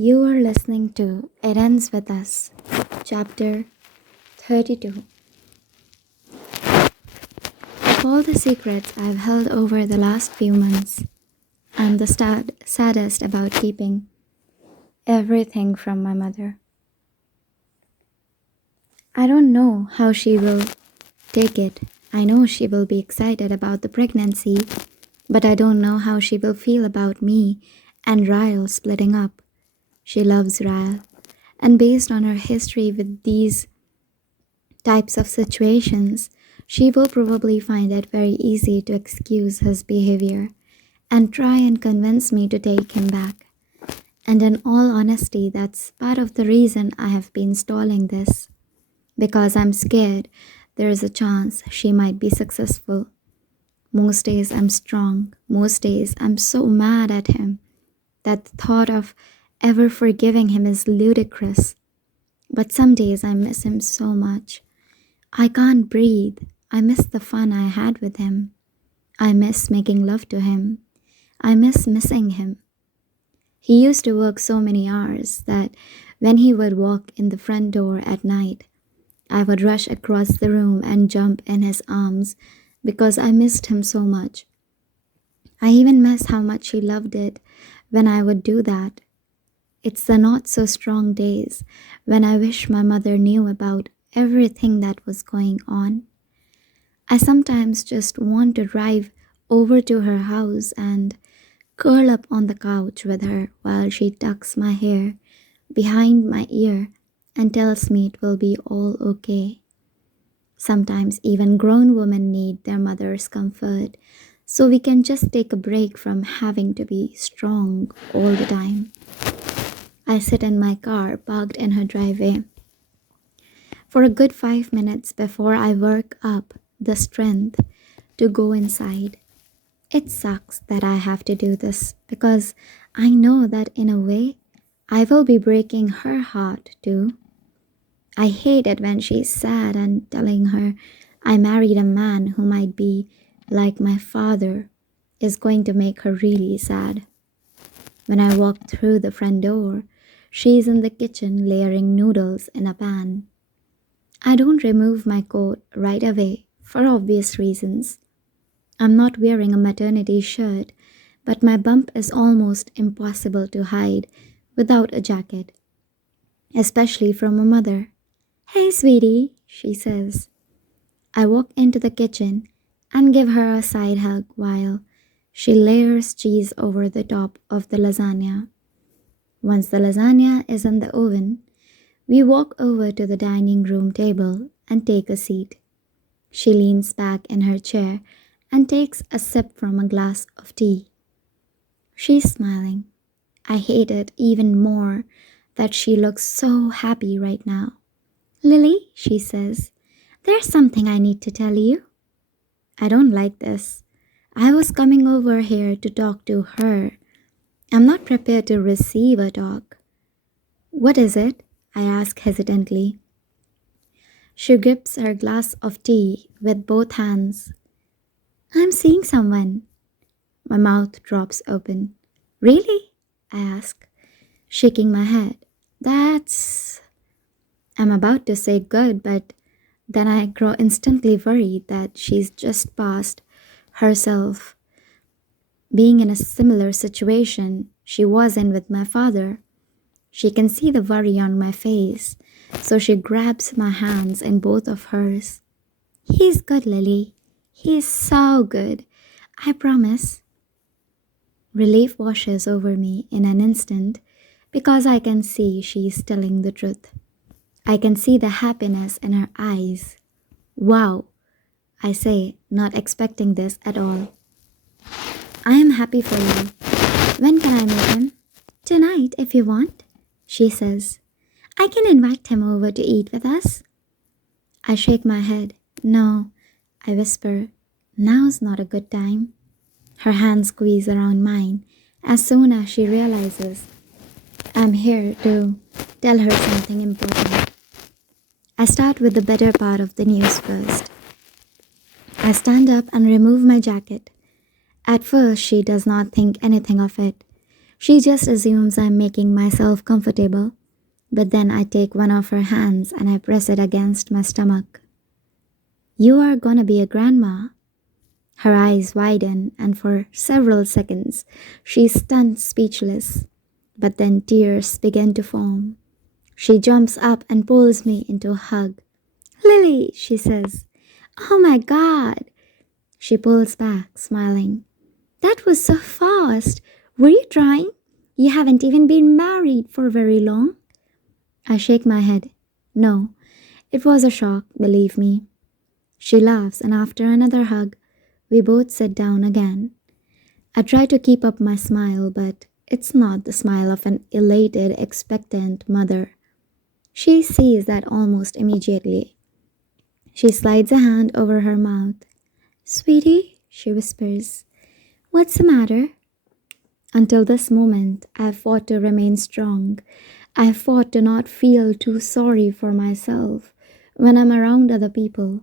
You are listening to It Ends With Us, Chapter 32. Of all the secrets I've held over the last few months, I'm the saddest about keeping everything from my mother. I don't know how she will take it. I know she will be excited about the pregnancy, but I don't know how she will feel about me and Ryle splitting up. She loves Ryle, and based on her history with these types of situations, she will probably find it very easy to excuse his behavior and try and convince me to take him back. And in all honesty, that's part of the reason I have been stalling this, because I'm scared there is a chance she might be successful. Most days I'm strong, most days I'm so mad at him that the thought of ever forgiving him is ludicrous. But some days I miss him so much. I can't breathe. I miss the fun I had with him. I miss making love to him. I miss missing him. He used to work so many hours that when he would walk in the front door at night, I would rush across the room and jump in his arms because I missed him so much. I even miss how much he loved it when I would do that. It's the not so strong days when I wish my mother knew about everything that was going on. I sometimes just want to drive over to her house and curl up on the couch with her while she tucks my hair behind my ear and tells me it will be all okay. Sometimes even grown women need their mother's comfort, so we can just take a break from having to be strong all the time. I sit in my car parked in her driveway for a good 5 minutes before I work up the strength to go inside. It sucks that I have to do this because I know that in a way I will be breaking her heart too. I hate it when she's sad and telling her I married a man who might be like my father is going to make her really sad. When I walk through the front door, she's in the kitchen layering noodles in a pan. I don't remove my coat right away for obvious reasons. I'm not wearing a maternity shirt, but my bump is almost impossible to hide without a jacket, especially from a mother. "Hey, sweetie," she says. I walk into the kitchen and give her a side hug while she layers cheese over the top of the lasagna. Once the lasagna is in the oven, we walk over to the dining room table and take a seat. She leans back in her chair and takes a sip from a glass of tea. She's smiling. I hate it even more that she looks so happy right now. "Lily," she says, "there's something I need to tell you." I don't like this. I was coming over here to talk to her. I'm not prepared to receive a talk. "What is it?" I ask hesitantly. She grips her glass of tea with both hands. "I'm seeing someone." My mouth drops open. "Really?" I ask, shaking my head. That's... I'm about to say good, but then I grow instantly worried that she's just past herself being in a similar situation she was in with my father. She can see the worry on my face, so she grabs my hands in both of hers. "He's good, Lily. He's so good. I promise." Relief washes over me in an instant because I can see she's telling the truth. I can see the happiness in her eyes. "Wow," I say, not expecting this at all. "I am happy for you. When can I meet him?" "Tonight, if you want," she says. "I can invite him over to eat with us." I shake my head. "No," I whisper. "Now's not a good time." Her hands squeeze around mine as soon as she realizes I'm here to tell her something important. I start with the better part of the news first. I stand up and remove my jacket. At first, she does not think anything of it. She just assumes I'm making myself comfortable, but then I take one of her hands and I press it against my stomach. You are gonna be a grandma. Her eyes widen, and for several seconds she's stunned speechless. But then tears begin to form. She jumps up and pulls me into a hug. Lily, she says. Oh my God. She pulls back, smiling. That was so fast. Were you trying? You haven't even been married for very long. I shake my head. No, it was a shock, believe me. She laughs, and after another hug, we both sit down again. I try to keep up my smile, but it's not the smile of an elated, expectant mother. She sees that almost immediately. She slides a hand over her mouth. Sweetie, she whispers, what's the matter? Until this moment, I've fought to remain strong. I've fought to not feel too sorry for myself when I'm around other people.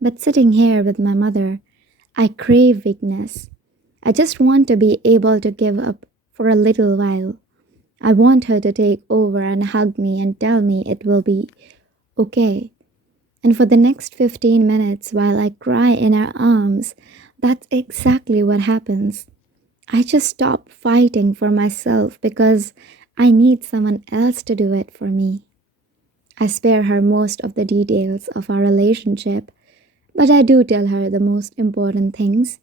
But sitting here with my mother, I crave weakness. I just want to be able to give up for a little while. I want her to take over and hug me and tell me it will be okay. And for the next 15 minutes while I cry in her arms, that's exactly what happens. I just stop fighting for myself because I need someone else to do it for me. I spare her most of the details of our relationship, but I do tell her the most important things,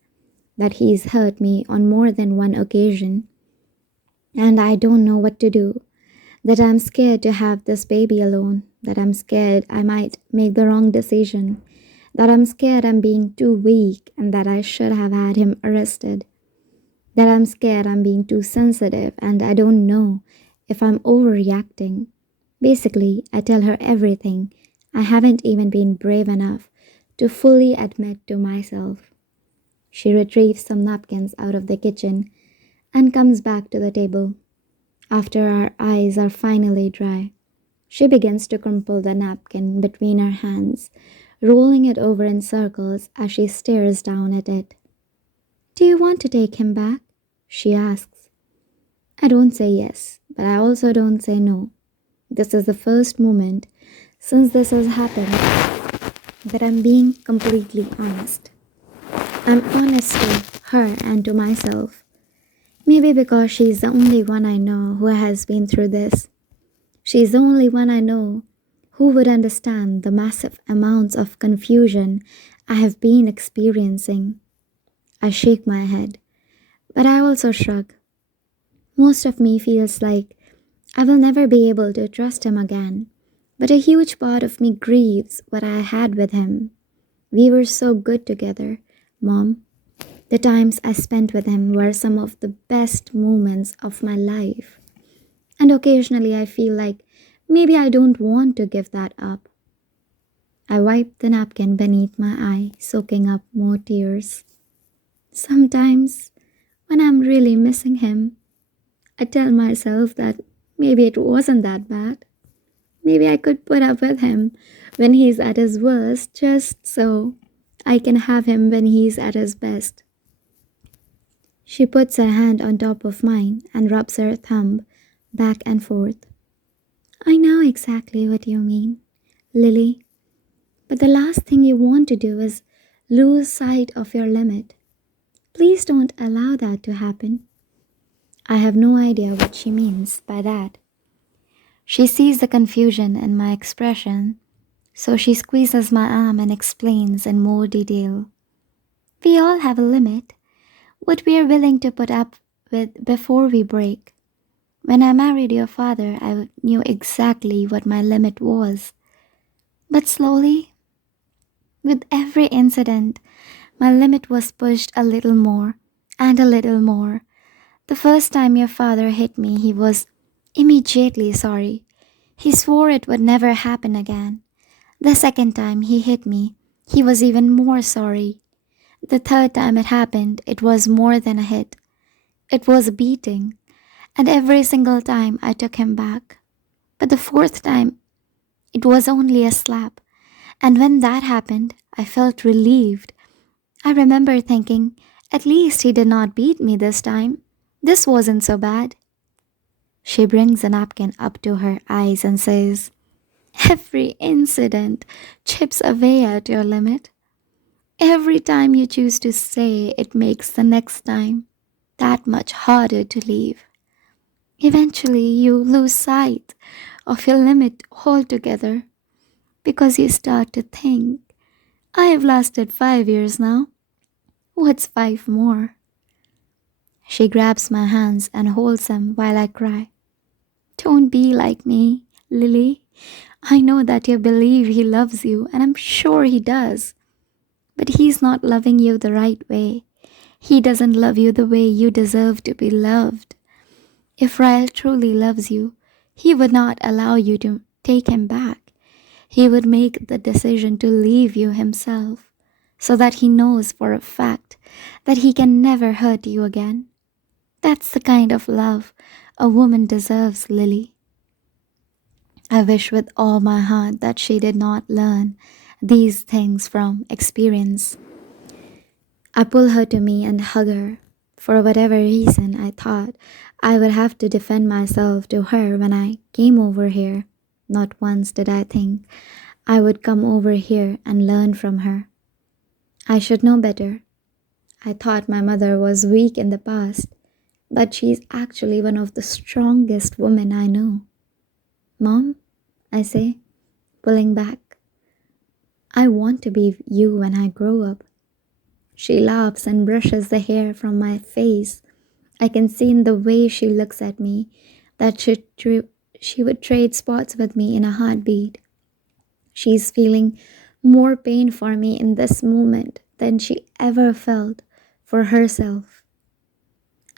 that he's hurt me on more than one occasion, and I don't know what to do, that I'm scared to have this baby alone, that I'm scared I might make the wrong decision, that I'm scared I'm being too weak and that I should have had him arrested, that I'm scared I'm being too sensitive and I don't know if I'm overreacting. Basically, I tell her everything I haven't even been brave enough to fully admit to myself. She retrieves some napkins out of the kitchen and comes back to the table. After our eyes are finally dry, she begins to crumple the napkin between her hands, rolling it over in circles as she stares down at it. Do you want to take him back? She asks. I don't say yes, but I also don't say no. This is the first moment since this has happened that I'm being completely honest. I'm honest to her and to myself. Maybe because she's the only one I know who has been through this. She's the only one I know who would understand the massive amounts of confusion I have been experiencing. I shake my head, but I also shrug. Most of me feels like I will never be able to trust him again, but a huge part of me grieves what I had with him. We were so good together, Mom. The times I spent with him were some of the best moments of my life. And occasionally I feel like maybe I don't want to give that up. I wipe the napkin beneath my eye, soaking up more tears. Sometimes, when I'm really missing him, I tell myself that maybe it wasn't that bad. Maybe I could put up with him when he's at his worst just so I can have him when he's at his best. She puts her hand on top of mine and rubs her thumb back and forth. I know exactly what you mean, Lily, but the last thing you want to do is lose sight of your limit. Please don't allow that to happen. I have no idea what she means by that. She sees the confusion in my expression, so she squeezes my arm and explains in more detail. We all have a limit, what we are willing to put up with before we break. When I married your father, I knew exactly what my limit was. But slowly, with every incident, my limit was pushed a little more and a little more. The first time your father hit me, he was immediately sorry. He swore it would never happen again. The second time he hit me, he was even more sorry. The third time it happened, it was more than a hit. It was a beating. And every single time I took him back. But the fourth time, it was only a slap. And when that happened, I felt relieved. I remember thinking, at least he did not beat me this time. This wasn't so bad. She brings a napkin up to her eyes and says, "Every incident chips away at your limit. Every time you choose to stay, it makes the next time that much harder to leave. Eventually, you lose sight of your limit altogether because you start to think, I have lasted 5 years now. What's five more?" She grabs my hands and holds them while I cry. "Don't be like me, Lily. I know that you believe he loves you, and I'm sure he does. But he's not loving you the right way. He doesn't love you the way you deserve to be loved. If Ryle truly loves you, he would not allow you to take him back. He would make the decision to leave you himself, so that he knows for a fact that he can never hurt you again. That's the kind of love a woman deserves, Lily." I wish with all my heart that she did not learn these things from experience. I pull her to me and hug her. For whatever reason, I thought I would have to defend myself to her when I came over here. Not once did I think I would come over here and learn from her. I should know better. I thought my mother was weak in the past, but she's actually one of the strongest women I know. "Mom," I say, pulling back, "I want to be you when I grow up." She laughs and brushes the hair from my face. I can see in the way she looks at me that she would trade spots with me in a heartbeat. She's feeling more pain for me in this moment than she ever felt for herself.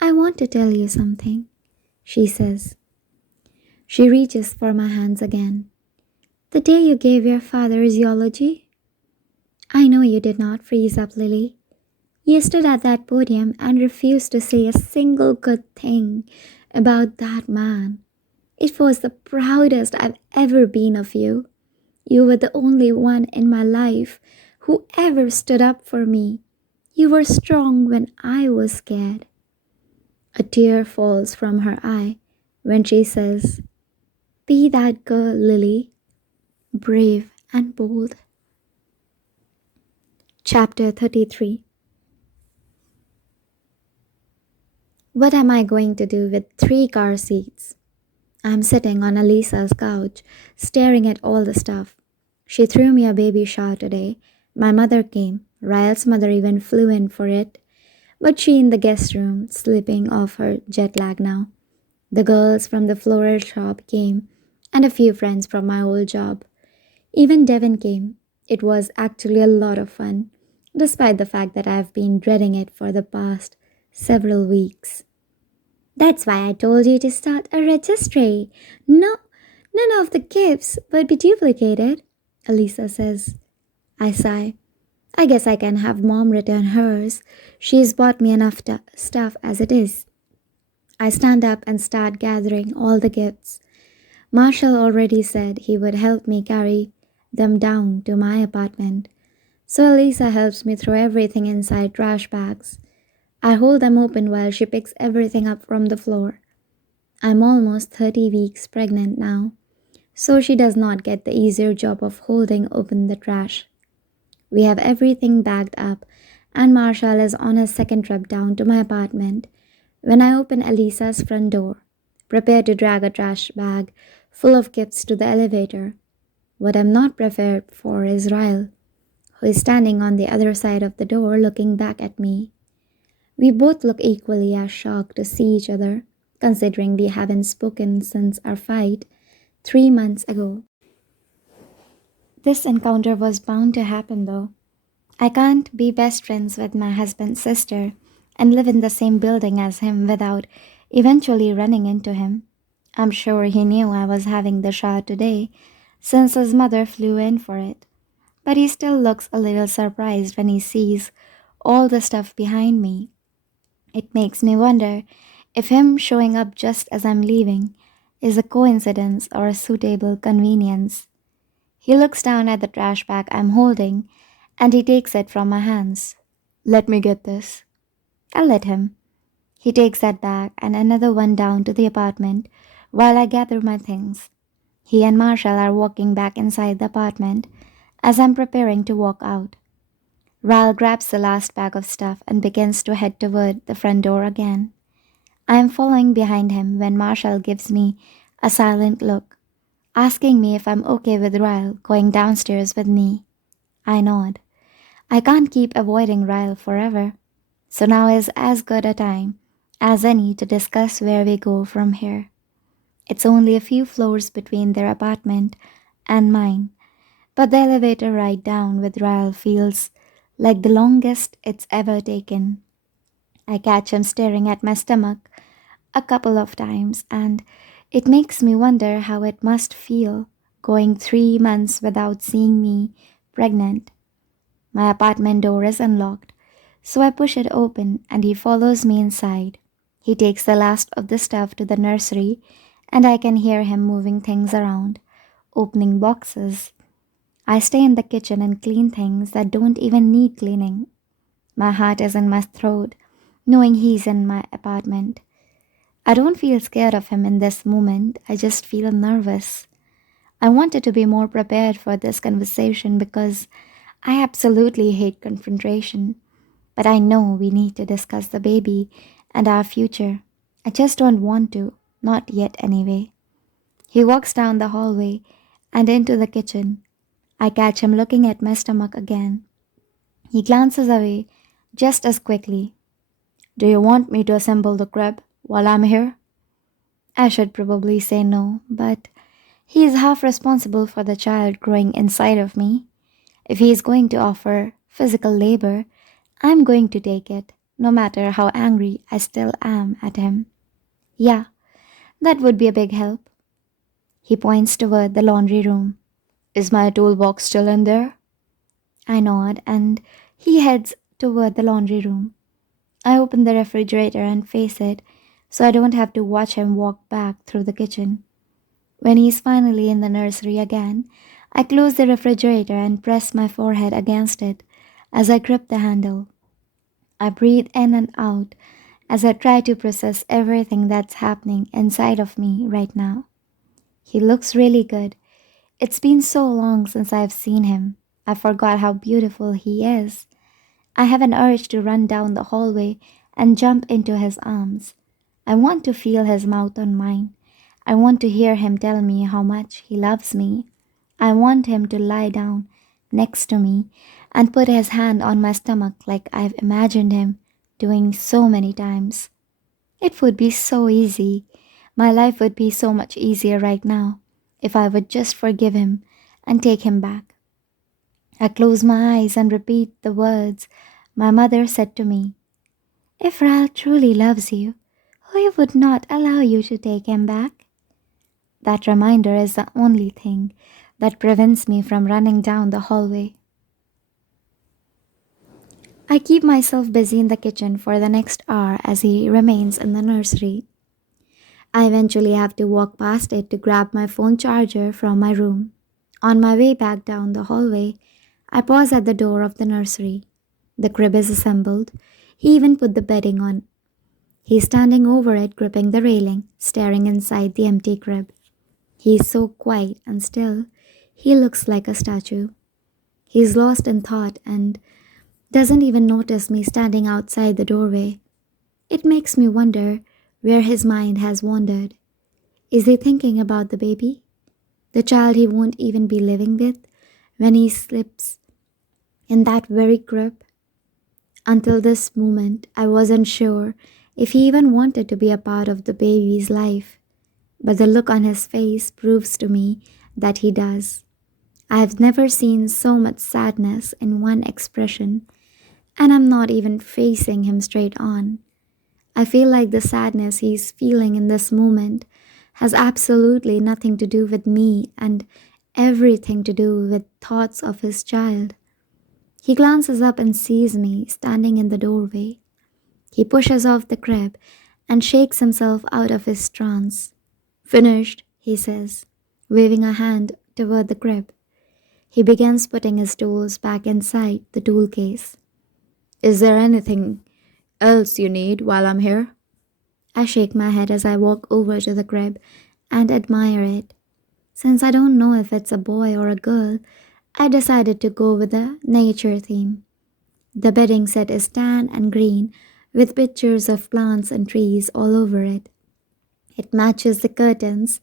"I want to tell you something," she says. She reaches for my hands again. "The day you gave your father's eulogy, I know you did not freeze up, Lily. You stood at that podium and refused to say a single good thing about that man. It was the proudest I've ever been of you. You were the only one in my life who ever stood up for me. You were strong when I was scared." A tear falls from her eye when she says, "Be that girl, Lily, brave and bold." Chapter 33. What am I going to do with 3 car seats? I'm sitting on Elisa's couch, staring at all the stuff. She threw me a baby shower today. My mother came. Ryle's mother even flew in for it. But she in the guest room, sleeping off her jet lag now. The girls from the floral shop came, and a few friends from my old job. Even Devin came. It was actually a lot of fun, despite the fact that I've been dreading it for the past several weeks. "That's why I told you to start a registry. No, none of the gifts would be duplicated," Elisa says. I sigh. I guess I can have Mom return hers. She's bought me enough stuff as it is. I stand up and start gathering all the gifts. Marshall already said he would help me carry them down to my apartment. So Elisa helps me throw everything inside trash bags. I hold them open while she picks everything up from the floor. I'm almost 30 weeks pregnant now, so she does not get the easier job of holding open the trash. We have everything bagged up, and Marshall is on his second trip down to my apartment when I open Elisa's front door, prepared to drag a trash bag full of gifts to the elevator. What I'm not prepared for is Ryle, who is standing on the other side of the door looking back at me. We both look equally as shocked to see each other, considering we haven't spoken since our fight 3 months ago. This encounter was bound to happen though. I can't be best friends with my husband's sister and live in the same building as him without eventually running into him. I'm sure he knew I was having the shower today, since his mother flew in for it. But he still looks a little surprised when he sees all the stuff behind me. It makes me wonder if him showing up just as I'm leaving is a coincidence or a suitable convenience. He looks down at the trash bag I'm holding and he takes it from my hands. "Let me get this." I let him. He takes that bag and another one down to the apartment, While I gather my things, he and Marshall are walking back inside the apartment as I'm preparing to walk out. Ral grabs the last bag of stuff and begins to head toward the front door again. I am following behind him when Marshall gives me a silent look, asking me if I'm okay with Ryle going downstairs with me. I nod. I can't keep avoiding Ryle forever, so now is as good a time as any to discuss where we go from here. It's only a few floors between their apartment and mine, but the elevator ride down with Ryle feels like the longest it's ever taken. I catch him staring at my stomach a couple of times, and it makes me wonder how it must feel going 3 months without seeing me pregnant. My apartment door is unlocked, so I push it open and he follows me inside. He takes the last of the stuff to the nursery, and I can hear him moving things around, opening boxes. I stay in the kitchen and clean things that don't even need cleaning. My heart is in my throat, knowing he's in my apartment. I don't feel scared of him in this moment, I just feel nervous. I wanted to be more prepared for this conversation because I absolutely hate confrontation. But I know we need to discuss the baby and our future. I just don't want to, not yet anyway. He walks down the hallway and into the kitchen. I catch him looking at my stomach again. He glances away just as quickly. Do you want me to assemble the crib while I'm here? I should probably say no, but he is half responsible for the child growing inside of me. If he is going to offer physical labor, I'm going to take it, no matter how angry I still am at him. Yeah, that would be a big help. He points toward the laundry room. Is my toolbox still in there? I nod and he heads toward the laundry room. I open the refrigerator and face it so I don't have to watch him walk back through the kitchen. When he's finally in the nursery again, I close the refrigerator and press my forehead against it as I grip the handle. I breathe in and out as I try to process everything that's happening inside of me right now. He looks really good. It's been so long since I've seen him. I forgot how beautiful he is. I have an urge to run down the hallway and jump into his arms. I want to feel his mouth on mine. I want to hear him tell me how much he loves me. I want him to lie down next to me and put his hand on my stomach like I've imagined him doing so many times. It would be so easy. My life would be so much easier right now if I would just forgive him and take him back. I close my eyes and repeat the words my mother said to me. If Ral truly loves you, he would not allow you to take him back. That reminder is the only thing that prevents me from running down the hallway. I keep myself busy in the kitchen for the next hour as he remains in the nursery. I eventually have to walk past it to grab my phone charger from my room. On my way back down the hallway, I pause at the door of the nursery. The crib is assembled. He even put the bedding on. He's standing over it, gripping the railing, staring inside the empty crib. He's so quiet and still, he looks like a statue. He's lost in thought and doesn't even notice me standing outside the doorway. It makes me wonder where his mind has wandered. Is he thinking about the baby? The child he won't even be living with when he sleeps in that very crib? Until this moment, I wasn't sure if he even wanted to be a part of the baby's life. But the look on his face proves to me that he does. I've never seen so much sadness in one expression, and I'm not even facing him straight on. I feel like the sadness he's feeling in this moment has absolutely nothing to do with me and everything to do with thoughts of his child. He glances up and sees me standing in the doorway. He pushes off the crib and shakes himself out of his trance. Finished, he says, waving a hand toward the crib. He begins putting his tools back inside the tool case. Is there anything else you need while I'm here? I shake my head as I walk over to the crib and admire it. Since I don't know if it's a boy or a girl, I decided to go with the nature theme. The bedding set is tan and green with pictures of plants and trees all over it. It matches the curtains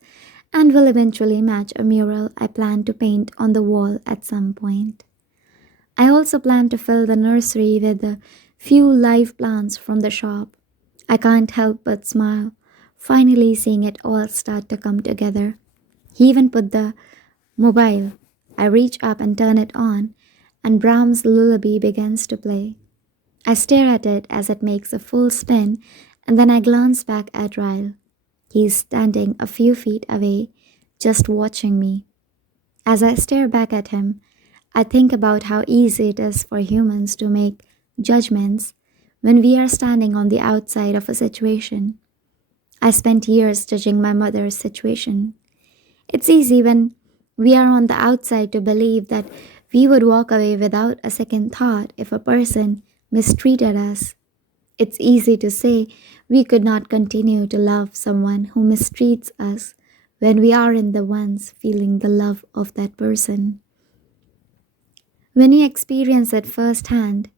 and will eventually match a mural I plan to paint on the wall at some point. I also plan to fill the nursery with a few live plants from the shop. I can't help but smile, finally seeing it all start to come together. He even put the mobile. I reach up and turn it on, and Brahms' lullaby begins to play. I stare at it as it makes a full spin, and then I glance back at Ryle. He's standing a few feet away, just watching me. As I stare back at him, I think about how easy it is for humans to make judgments when we are standing on the outside of a situation. I spent years judging my mother's situation. It's easy when we are on the outside to believe that we would walk away without a second thought if a person mistreated us. It's easy to say we could not continue to love someone who mistreats us when we aren't the ones feeling the love of that person. When you experience it firsthand,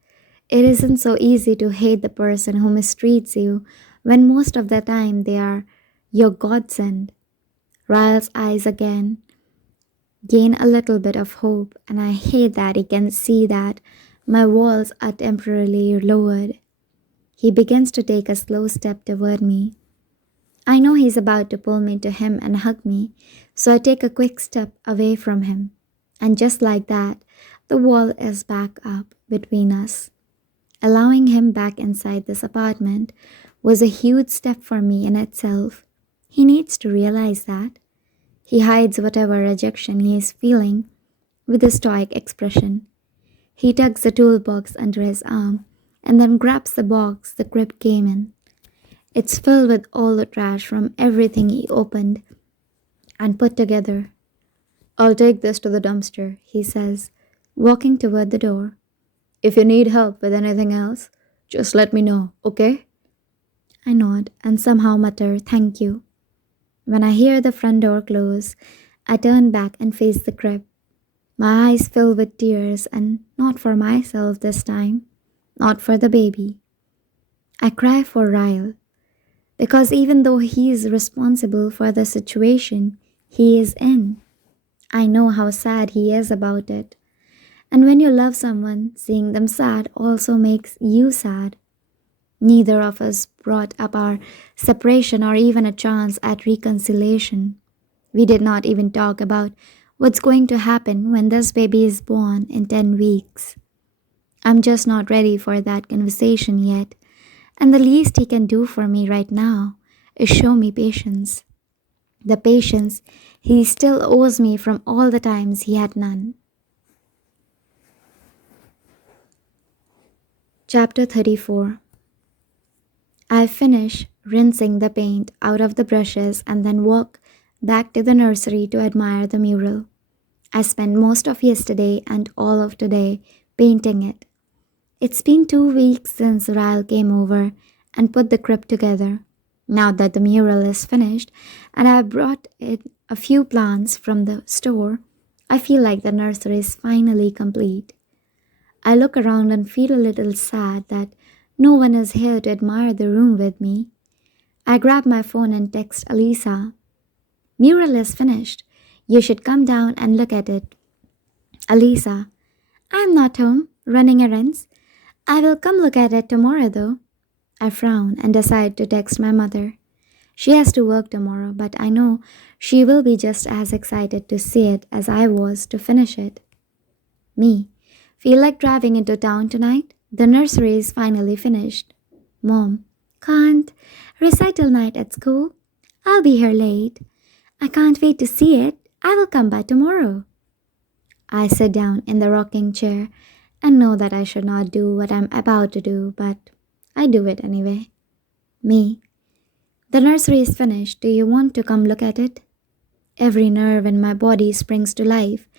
it isn't so easy to hate the person who mistreats you when most of the time they are your godsend. Ryle's eyes again gain a little bit of hope, and I hate that he can see that my walls are temporarily lowered. He begins to take a slow step toward me. I know he's about to pull me to him and hug me, so I take a quick step away from him. And just like that, the wall is back up between us. Allowing him back inside this apartment was a huge step for me in itself. He needs to realize that. He hides whatever rejection he is feeling with a stoic expression. He tucks the toolbox under his arm and then grabs the box the crypt came in. It's filled with all the trash from everything he opened and put together. "I'll take this to the dumpster," he says, walking toward the door. "If you need help with anything else, just let me know, okay?" I nod and somehow mutter thank you. When I hear the front door close, I turn back and face the crypt. My eyes fill with tears, and not for myself this time, not for the baby. I cry for Ryle, because even though he is responsible for the situation he is in, I know how sad he is about it. And when you love someone, seeing them sad also makes you sad. Neither of us brought up our separation or even a chance at reconciliation. We did not even talk about what's going to happen when this baby is born in 10 weeks. I'm just not ready for that conversation yet, and the least he can do for me right now is show me patience. The patience he still owes me from all the times he had none. Chapter 34. I finish rinsing the paint out of the brushes and then walk back to the nursery to admire the mural. I spent most of yesterday and all of today painting it. It's been 2 weeks since Ryle came over and put the crypt together. Now that the mural is finished and I have brought in a few plants from the store, I feel like the nursery is finally complete. I look around and feel a little sad that no one is here to admire the room with me. I grab my phone and text Alisa. "Mural is finished. You should come down and look at it." Alisa: "I'm not home, running errands. I will come look at it tomorrow though." I frown and decide to text my mother. She has to work tomorrow, but I know she will be just as excited to see it as I was to finish it. Me: "Feel like driving into town tonight? The nursery is finally finished." Mom: "Can't. Recital night at school. I'll be here late. I can't wait to see it. I will come by tomorrow." I sit down in the rocking chair and know that I should not do what I'm about to do, but I do it anyway. Me: "The nursery is finished. Do you want to come look at it?" Every nerve in my body springs to life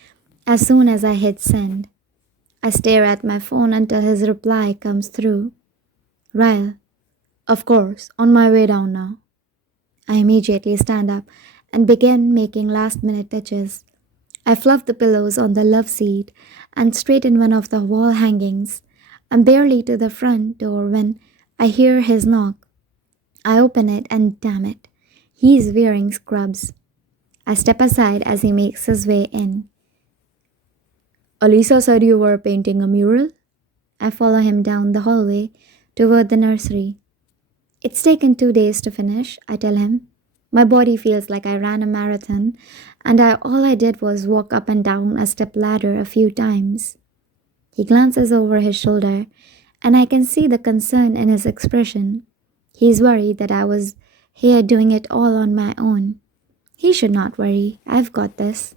as soon as I hit send. I stare at my phone until his reply comes through. "Ryle: 'Of course, on my way down now.'" I immediately stand up and begin making last minute touches. I fluff the pillows on the love seat and straighten one of the wall hangings. I'm barely to the front door when I hear his knock. I open it and damn it, he's wearing scrubs. I step aside as he makes his way in. Alisa said you were painting a mural? I follow him down the hallway toward the nursery. It's taken 2 days to finish, I tell him. My body feels like I ran a marathon, and all I did was walk up and down a step ladder a few times. He glances over his shoulder, and I can see the concern in his expression. He's worried that I was here doing it all on my own. He should not worry, I've got this.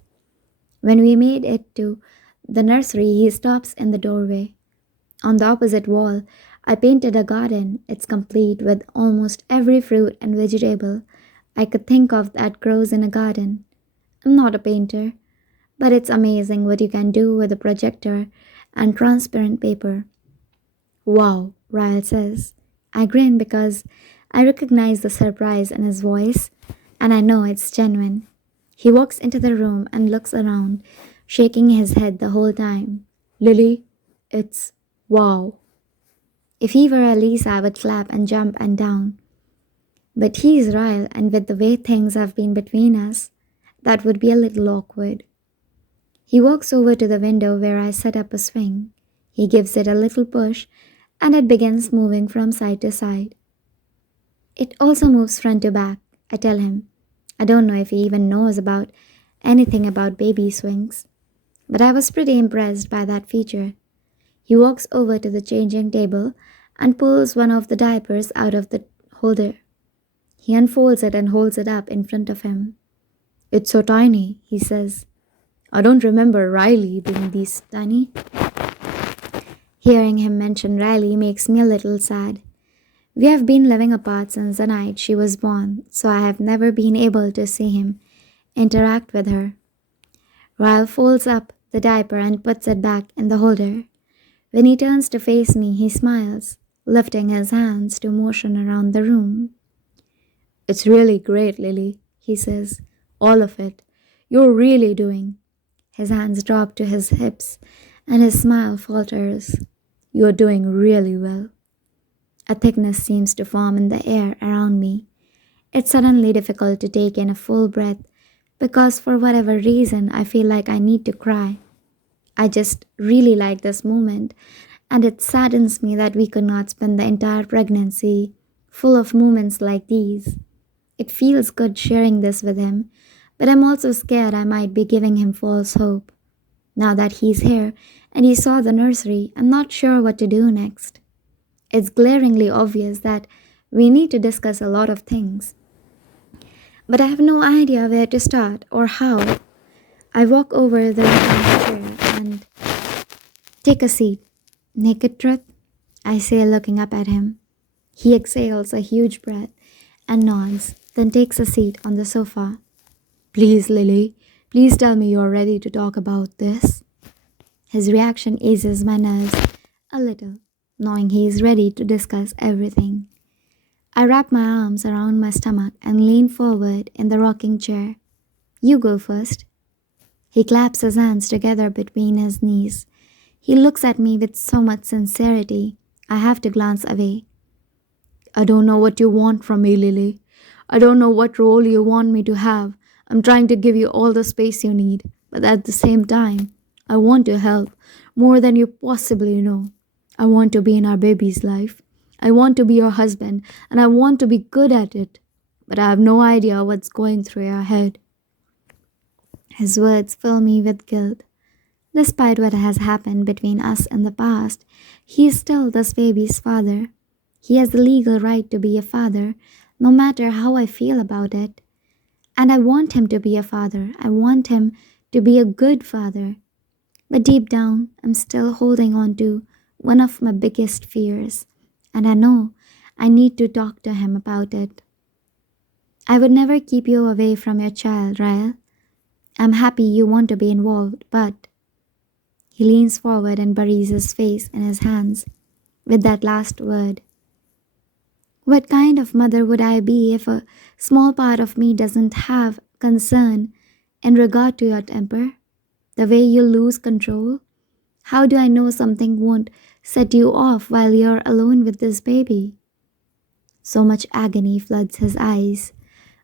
When we made it to the nursery, he stops in the doorway. On the opposite wall, I painted a garden. It's complete with almost every fruit and vegetable I could think of that grows in a garden. I'm not a painter, but it's amazing what you can do with a projector and transparent paper. Wow, Ryle says. I grin because I recognize the surprise in his voice, and I know it's genuine. He walks into the room and looks around, shaking his head the whole time. Lily, it's wow. If he were Elise, I would clap and jump and down. But he's Ryle, and with the way things have been between us, that would be a little awkward. He walks over to the window where I set up a swing. He gives it a little push, and it begins moving from side to side. It also moves front to back, I tell him. I don't know if he even knows about anything about baby swings, but I was pretty impressed by that feature. He walks over to the changing table and pulls one of the diapers out of the holder. He unfolds it and holds it up in front of him. It's so tiny, he says. I don't remember Riley being this tiny. Hearing him mention Riley makes me a little sad. We have been living apart since the night she was born, so I have never been able to see him interact with her. Ryle folds up the diaper and puts it back in the holder. When he turns to face me, he smiles, lifting his hands to motion around the room. It's really great, Lily, he says. All of it. You're really doing. His hands drop to his hips and his smile falters. You're doing really well. A thickness seems to form in the air around me. It's suddenly difficult to take in a full breath because for whatever reason I feel like I need to cry. I just really like this moment, and it saddens me that we could not spend the entire pregnancy full of moments like these. It feels good sharing this with him, but I'm also scared I might be giving him false hope. Now that he's here and he saw the nursery, I'm not sure what to do next. It's glaringly obvious that we need to discuss a lot of things, but I have no idea where to start or how. I walk over the chair and take a seat. Naked truth? I say, looking up at him. He exhales a huge breath and nods, then takes a seat on the sofa. Please, Lily, please tell me you're ready to talk about this. His reaction eases my nerves a little, knowing he is ready to discuss everything. I wrap my arms around my stomach and lean forward in the rocking chair. You go first. He claps his hands together between his knees. He looks at me with so much sincerity, I have to glance away. I don't know what you want from me, Lily. I don't know what role you want me to have. I'm trying to give you all the space you need, but at the same time, I want to help more than you possibly know. I want to be in our baby's life. I want to be your husband, and I want to be good at it, but I have no idea what's going through your head. His words fill me with guilt. Despite what has happened between us in the past, he is still this baby's father. He has the legal right to be a father, no matter how I feel about it. And I want him to be a father. I want him to be a good father. But deep down, I'm still holding on to one of my biggest fears. And I know I need to talk to him about it. I would never keep you away from your child, Ryle. I'm happy you want to be involved, but... He leans forward and buries his face in his hands with that last word. What kind of mother would I be if a small part of me doesn't have concern in regard to your temper, the way you lose control. How do I know something won't set you off while you're alone with this baby? So much agony floods his eyes.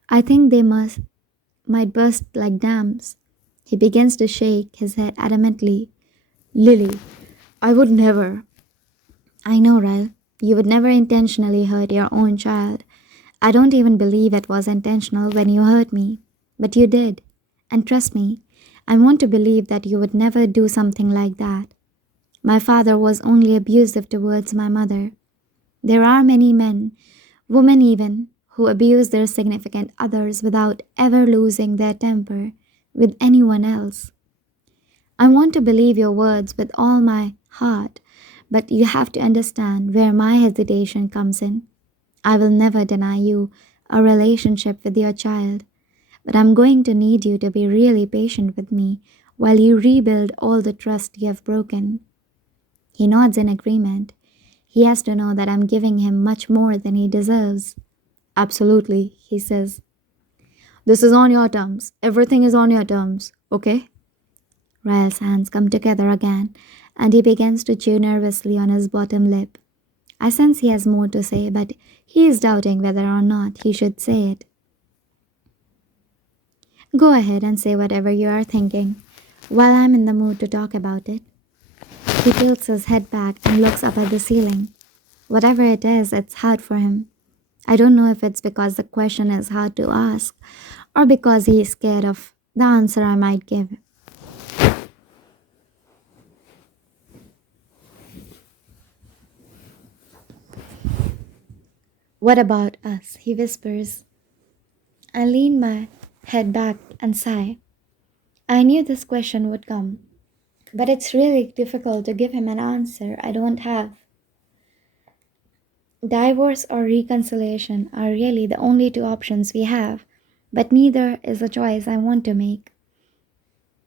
I think they might burst like dams. He begins to shake his head adamantly. Lily, I would never. I know, Ryle. You would never intentionally hurt your own child. I don't even believe it was intentional when you hurt me. But you did. And trust me, I want to believe that you would never do something like that. My father was only abusive towards my mother. There are many men, women even, who abuse their significant others without ever losing their temper with anyone else. I want to believe your words with all my heart, but you have to understand where my hesitation comes in. I will never deny you a relationship with your child, but I'm going to need you to be really patient with me while you rebuild all the trust you have broken. He nods in agreement. He has to know that I'm giving him much more than he deserves. Absolutely, he says. This is on your terms. Everything is on your terms, okay? Ryle's hands come together again, and he begins to chew nervously on his bottom lip. I sense he has more to say, but he is doubting whether or not he should say it. Go ahead and say whatever you are thinking, while I'm in the mood to talk about it. He tilts his head back and looks up at the ceiling. Whatever it is, it's hard for him. I don't know if it's because the question is hard to ask, or because he is scared of the answer I might give. What about us? He whispers. I lean my head back and sigh. I knew this question would come, but it's really difficult to give him an answer I don't have. Divorce or reconciliation are really the only two options we have, but neither is a choice I want to make.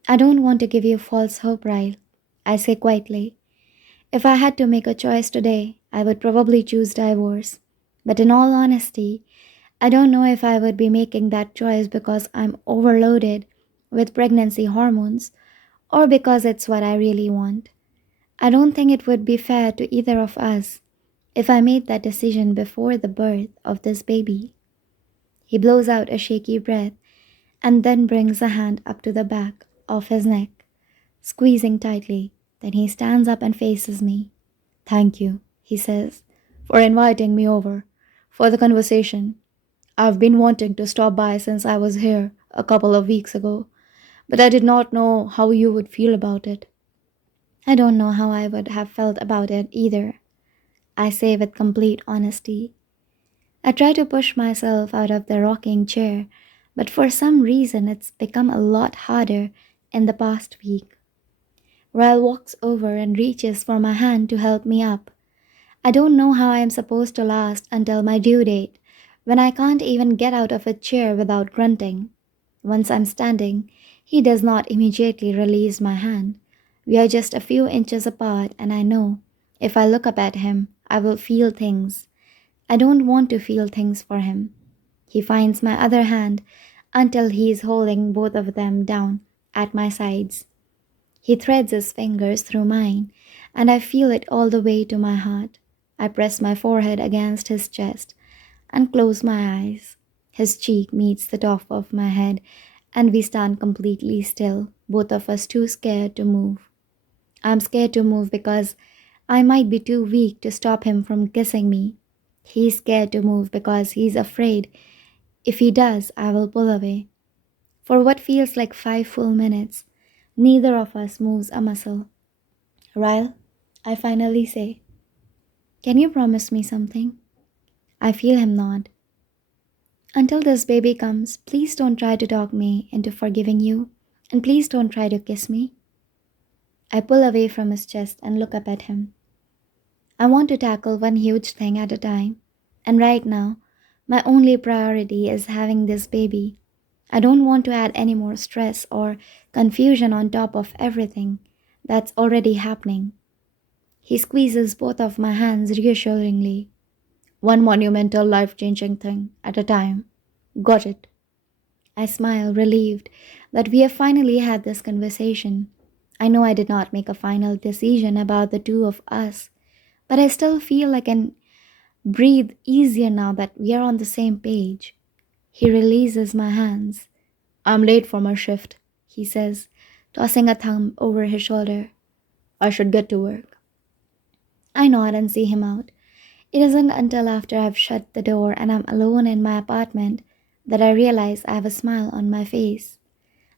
I don't want to give you false hope, Ryle. I say quietly. If I had to make a choice today, I would probably choose divorce. But in all honesty, I don't know if I would be making that choice because I'm overloaded with pregnancy hormones or because it's what I really want. I don't think it would be fair to either of us if I made that decision before the birth of this baby. He blows out a shaky breath and then brings a hand up to the back of his neck, squeezing tightly. Then he stands up and faces me. Thank you, he says, for inviting me over, for the conversation. I've been wanting to stop by since I was here a couple of weeks ago, but I did not know how you would feel about it. I don't know how I would have felt about it either, I say with complete honesty. I try to push myself out of the rocking chair, but for some reason it's become a lot harder in the past week. Ryle walks over and reaches for my hand to help me up. I don't know how I am supposed to last until my due date, when I can't even get out of a chair without grunting. Once I'm standing, he does not immediately release my hand. We are just a few inches apart, and I know if I look up at him, I will feel things. I don't want to feel things for him. He finds my other hand until he is holding both of them down at my sides. He threads his fingers through mine, and I feel it all the way to my heart. I press my forehead against his chest and close my eyes. His cheek meets the top of my head, and we stand completely still, both of us too scared to move. I'm scared to move because I might be too weak to stop him from kissing me. He's scared to move because he's afraid if he does, I will pull away. For what feels like 5 full minutes, neither of us moves a muscle. Ryle, I finally say, can you promise me something? I feel him nod. Until this baby comes, please don't try to talk me into forgiving you, and please don't try to kiss me. I pull away from his chest and look up at him. I want to tackle one huge thing at a time, and right now, my only priority is having this baby. I don't want to add any more stress or confusion on top of everything that's already happening. He squeezes both of my hands reassuringly. One monumental life changing thing at a time. Got it. I smile, relieved that we have finally had this conversation. I know I did not make a final decision about the two of us, but I still feel I can breathe easier now that we are on the same page. He releases my hands. I'm late for my shift, he says, tossing a thumb over his shoulder. I should get to work. I nod and see him out. It isn't until after I've shut the door and I'm alone in my apartment that I realize I have a smile on my face.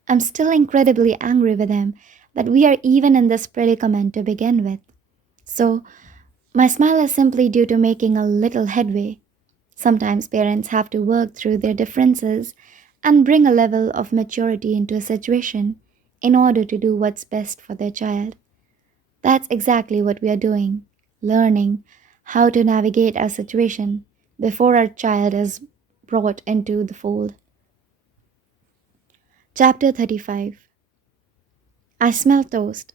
I'm still incredibly angry with him that we are even in this predicament to begin with. So, my smile is simply due to making a little headway. Sometimes parents have to work through their differences and bring a level of maturity into a situation in order to do what's best for their child. That's exactly what we are doing, learning how to navigate our situation before our child is brought into the fold. Chapter 35. I smell toast.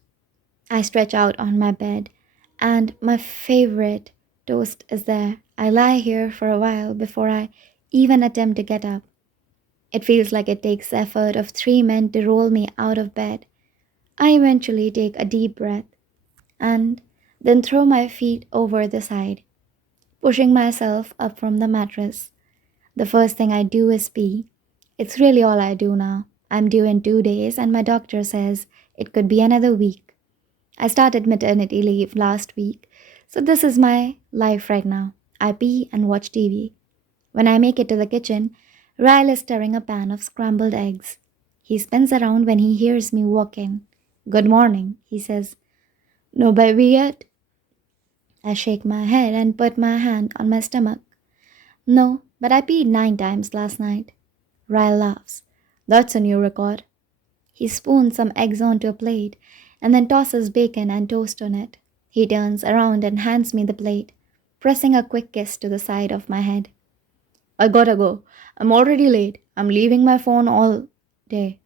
I stretch out on my bed, and my favorite toast is there. I lie here for a while before I even attempt to get up. It feels like it takes the effort of three men to roll me out of bed. I eventually take a deep breath and then throw my feet over the side, pushing myself up from the mattress. The first thing I do is pee. It's really all I do now. I'm due in 2 days, and my doctor says it could be another week. I started maternity leave last week, so this is my life right now. I pee and watch TV. When I make it to the kitchen, Ryle is stirring a pan of scrambled eggs. He spins around when he hears me walk in. Good morning, he says. No baby yet? I shake my head and put my hand on my stomach. No, but I peed 9 times last night. Ryle laughs. That's a new record. He spoons some eggs onto a plate and then tosses bacon and toast on it. He turns around and hands me the plate, pressing a quick kiss to the side of my head. I gotta go. I'm already late. I'm leaving my phone all day.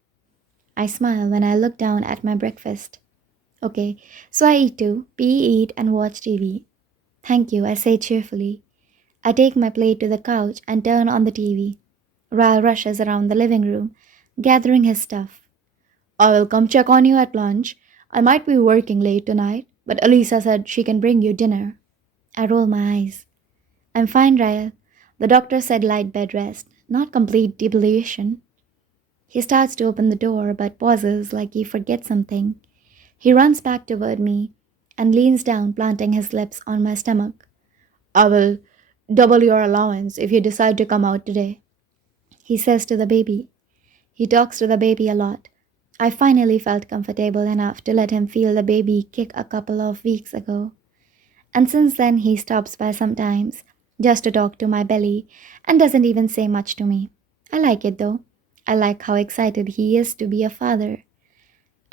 I smile when I look down at my breakfast. Okay, so I eat too, pee, eat, and watch TV. Thank you, I say cheerfully. I take my plate to the couch and turn on the TV. Ryle rushes around the living room, gathering his stuff. I will come check on you at lunch. I might be working late tonight, but Elisa said she can bring you dinner. I roll my eyes. I'm fine, Ryle. The doctor said light bed rest, not complete debilation. He starts to open the door but pauses like he forgets something. He runs back toward me and leans down, planting his lips on my stomach. I will double your allowance if you decide to come out today, he says to the baby. He talks to the baby a lot. I finally felt comfortable enough to let him feel the baby kick a couple of weeks ago. And since then, he stops by sometimes just to talk to my belly and doesn't even say much to me. I like it though. I like how excited he is to be a father.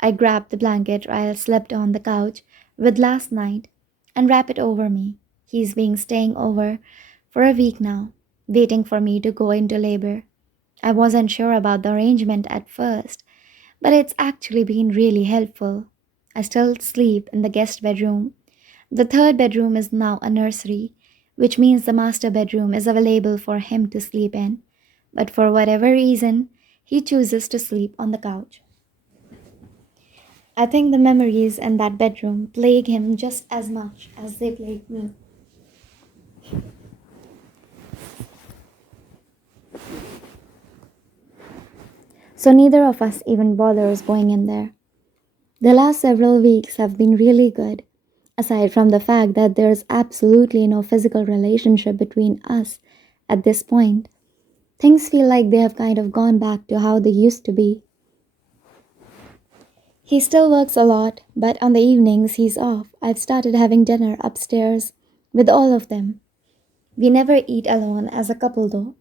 I grab the blanket Ryle slept on the couch with last night and wrap it over me. He's been staying over for a week now, waiting for me to go into labor. I wasn't sure about the arrangement at first, but it's actually been really helpful. I still sleep in the guest bedroom. The third bedroom is now a nursery, which means the master bedroom is available for him to sleep in. But for whatever reason, he chooses to sleep on the couch. I think the memories in that bedroom plague him just as much as they plague me. So neither of us even bothers going in there. The last several weeks have been really good, aside from the fact that there's absolutely no physical relationship between us at this point. Things feel like they have kind of gone back to how they used to be. He still works a lot, but on the evenings he's off. I've started having dinner upstairs with all of them. We never eat alone as a couple though.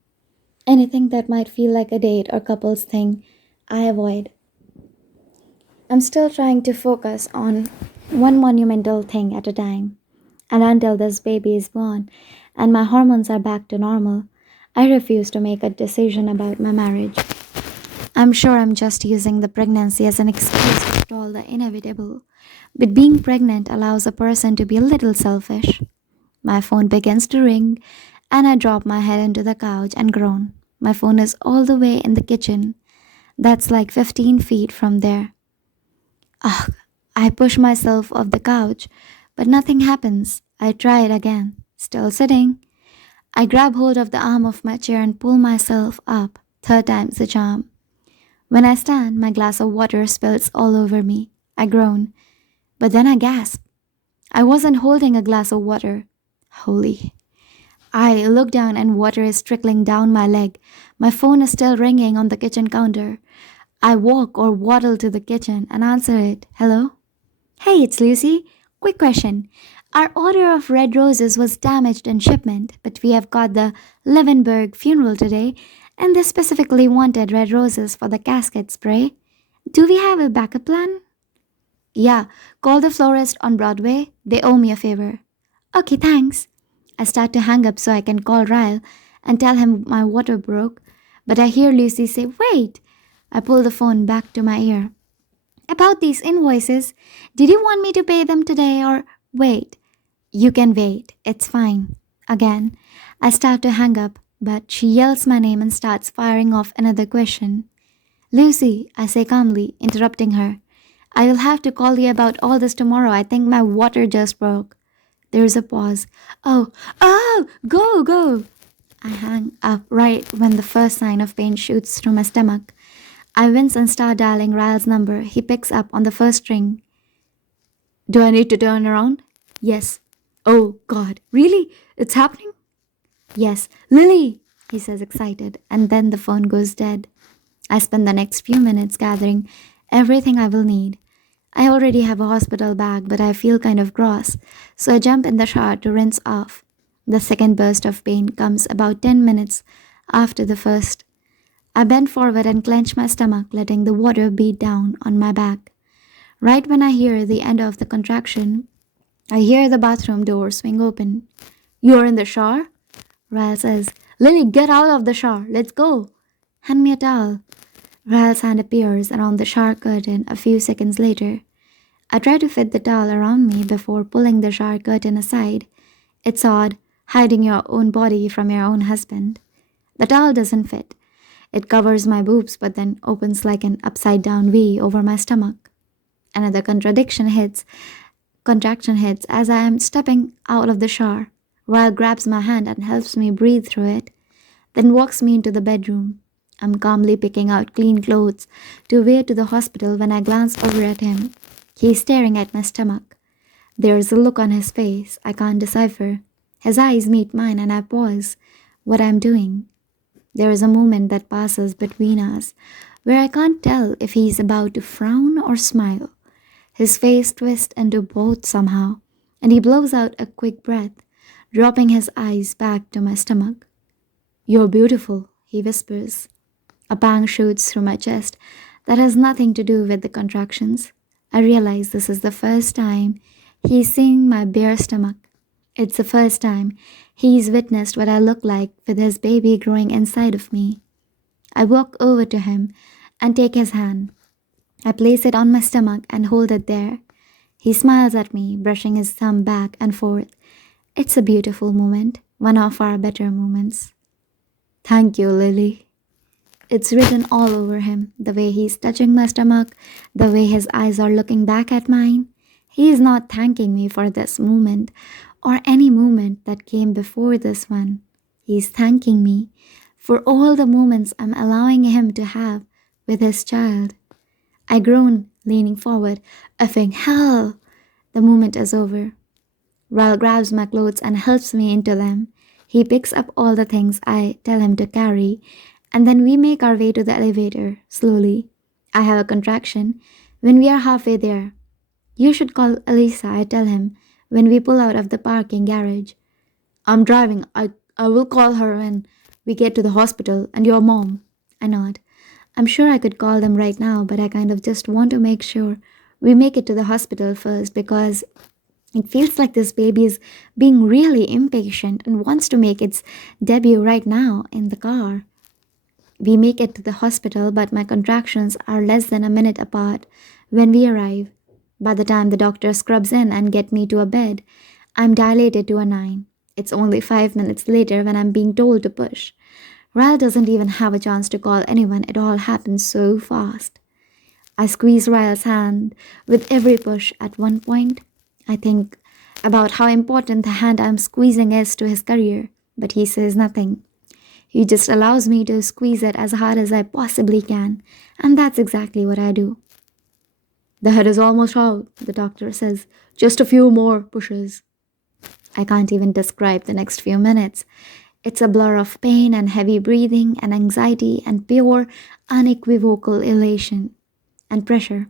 Anything that might feel like a date or couples thing, I avoid. I'm still trying to focus on one monumental thing at a time. And until this baby is born and my hormones are back to normal, I refuse to make a decision about my marriage. I'm sure I'm just using the pregnancy as an excuse to stall the inevitable. But being pregnant allows a person to be a little selfish. My phone begins to ring, and I drop my head into the couch and groan. My phone is all the way in the kitchen. That's like 15 feet from there. Ugh, I push myself off the couch, but nothing happens. I try it again. Still sitting. I grab hold of the arm of my chair and pull myself up. Third time's the charm. When I stand, my glass of water spills all over me. I groan, but then I gasp. I wasn't holding a glass of water. Holy. I look down and water is trickling down my leg. My phone is still ringing on the kitchen counter. I walk or waddle to the kitchen and answer it. Hello? Hey, it's Lucy. Quick question. Our order of red roses was damaged in shipment, but we have got the Levenberg funeral today, and they specifically wanted red roses for the casket spray. Do we have a backup plan? Yeah, call the florist on Broadway. They owe me a favor. Okay, thanks. I start to hang up so I can call Ryle and tell him my water broke, but I hear Lucy say, Wait! I pull the phone back to my ear. About these invoices, did you want me to pay them today or wait? You can wait, it's fine. Again, I start to hang up, but she yells my name and starts firing off another question. Lucy, I say calmly, interrupting her. I will have to call you about all this tomorrow. I think my water just broke. There's a pause. Oh, go! I hang up right when the first sign of pain shoots through my stomach. I wince and start dialing Ryle's number. He picks up on the first ring. Do I need to turn around? Yes. Oh, God. Really? It's happening? Yes. Lily, he says excited, and then the phone goes dead. I spend the next few minutes gathering everything I will need. I already have a hospital bag, but I feel kind of gross, so I jump in the shower to rinse off. The second burst of pain comes about 10 minutes after the first. I bend forward and clench my stomach, letting the water beat down on my back. Right when I hear the end of the contraction, I hear the bathroom door swing open. You're in the shower? Ryle says, Lily, get out of the shower. Let's go. Hand me a towel. Ryle's hand appears around the shower curtain a few seconds later. I try to fit the towel around me before pulling the shower curtain aside. It's odd, hiding your own body from your own husband. The towel doesn't fit. It covers my boobs but then opens like an upside-down V over my stomach. Another contraction hits as I am stepping out of the shower. Ryle grabs my hand and helps me breathe through it, then walks me into the bedroom. I'm calmly picking out clean clothes to wear to the hospital when I glance over at him. He's staring at my stomach. There's a look on his face I can't decipher. His eyes meet mine and I pause what I'm doing. There is a moment that passes between us where I can't tell if he's about to frown or smile. His face twists into both somehow, and he blows out a quick breath, dropping his eyes back to my stomach. You're beautiful, he whispers. A pang shoots through my chest that has nothing to do with the contractions. I realize this is the first time he's seeing my bare stomach. It's the first time he's witnessed what I look like with his baby growing inside of me. I walk over to him and take his hand. I place it on my stomach and hold it there. He smiles at me, brushing his thumb back and forth. It's a beautiful moment, one of our better moments. Thank you, Lily. It's written all over him, the way he's touching my stomach, the way his eyes are looking back at mine. He is not thanking me for this moment or any moment that came before this one. He's thanking me for all the moments I'm allowing him to have with his child. I groan, leaning forward. Effing hell! The moment is over. Ryle grabs my clothes and helps me into them. He picks up all the things I tell him to carry, and then we make our way to the elevator, slowly. I have a contraction when we are halfway there. You should call Elisa, I tell him, when we pull out of the parking garage. I'm driving. I will call her when we get to the hospital, and your mom. I nod. I'm sure I could call them right now, but I kind of just want to make sure we make it to the hospital first because it feels like this baby is being really impatient and wants to make its debut right now in the car. We make it to the hospital, but my contractions are less than a minute apart when we arrive. By the time the doctor scrubs in and gets me to a bed, I'm dilated to a 9. It's only 5 minutes later when I'm being told to push. Ryle doesn't even have a chance to call anyone, it all happens so fast. I squeeze Ryle's hand with every push. At one point, I think about how important the hand I'm squeezing is to his career, but he says nothing. He just allows me to squeeze it as hard as I possibly can, and that's exactly what I do. The head is almost out, the doctor says. Just a few more pushes. I can't even describe the next few minutes. It's a blur of pain and heavy breathing and anxiety and pure, unequivocal elation and pressure.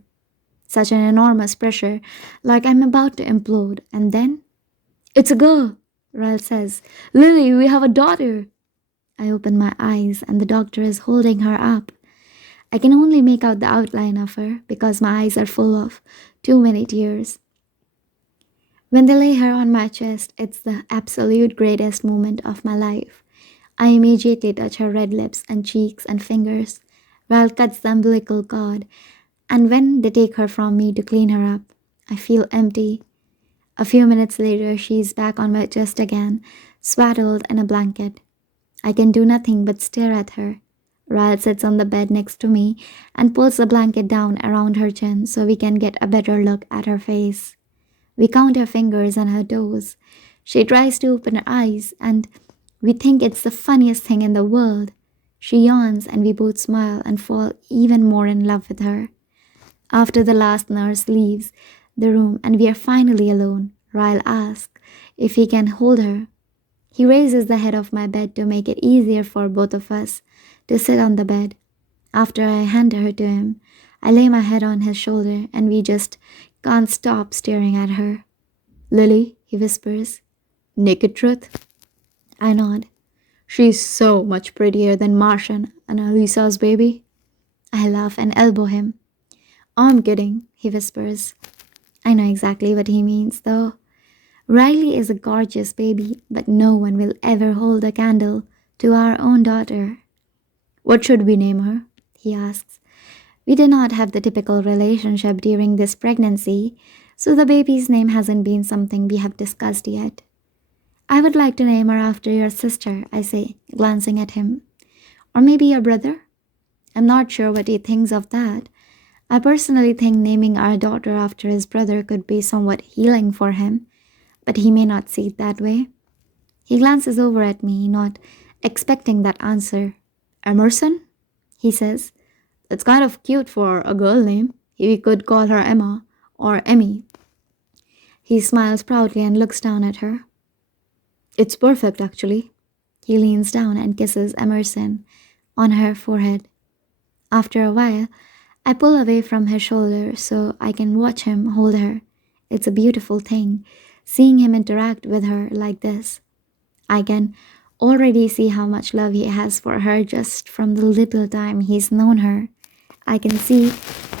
Such an enormous pressure, like I'm about to implode. And then, it's a girl, Ryle says. Lily, we have a daughter. I open my eyes and the doctor is holding her up. I can only make out the outline of her because my eyes are full of too many tears. When they lay her on my chest, it's the absolute greatest moment of my life. I immediately touch her red lips and cheeks and fingers. Ryle cuts the umbilical cord, and when they take her from me to clean her up, I feel empty. A few minutes later, she's back on my chest again, swaddled in a blanket. I can do nothing but stare at her. Ryle sits on the bed next to me and pulls the blanket down around her chin so we can get a better look at her face. We count her fingers and her toes. She tries to open her eyes, and we think it's the funniest thing in the world. She yawns, and we both smile and fall even more in love with her. After the last nurse leaves the room and we are finally alone, Ryle asks if he can hold her. He raises the head of my bed to make it easier for both of us to sit on the bed. After I hand her to him, I lay my head on his shoulder and we just can't stop staring at her. Lily, he whispers. Naked truth? I nod. She's so much prettier than Martian and Elisa's baby. I laugh and elbow him. I'm kidding, he whispers. I know exactly what he means, though. Riley is a gorgeous baby, but no one will ever hold a candle to our own daughter. What should we name her? He asks. We did not have the typical relationship during this pregnancy, so the baby's name hasn't been something we have discussed yet. I would like to name her after your sister, I say, glancing at him. Or maybe your brother? I'm not sure what he thinks of that. I personally think naming our daughter after his brother could be somewhat healing for him, but he may not see it that way. He glances over at me, not expecting that answer. Emerson? He says. It's kind of cute for a girl name. We could call her Emma or Emmy. He smiles proudly and looks down at her. It's perfect, actually. He leans down and kisses Emerson on her forehead. After a while, I pull away from his shoulder so I can watch him hold her. It's a beautiful thing, seeing him interact with her like this. I can already see how much love he has for her just from the little time he's known her. I can see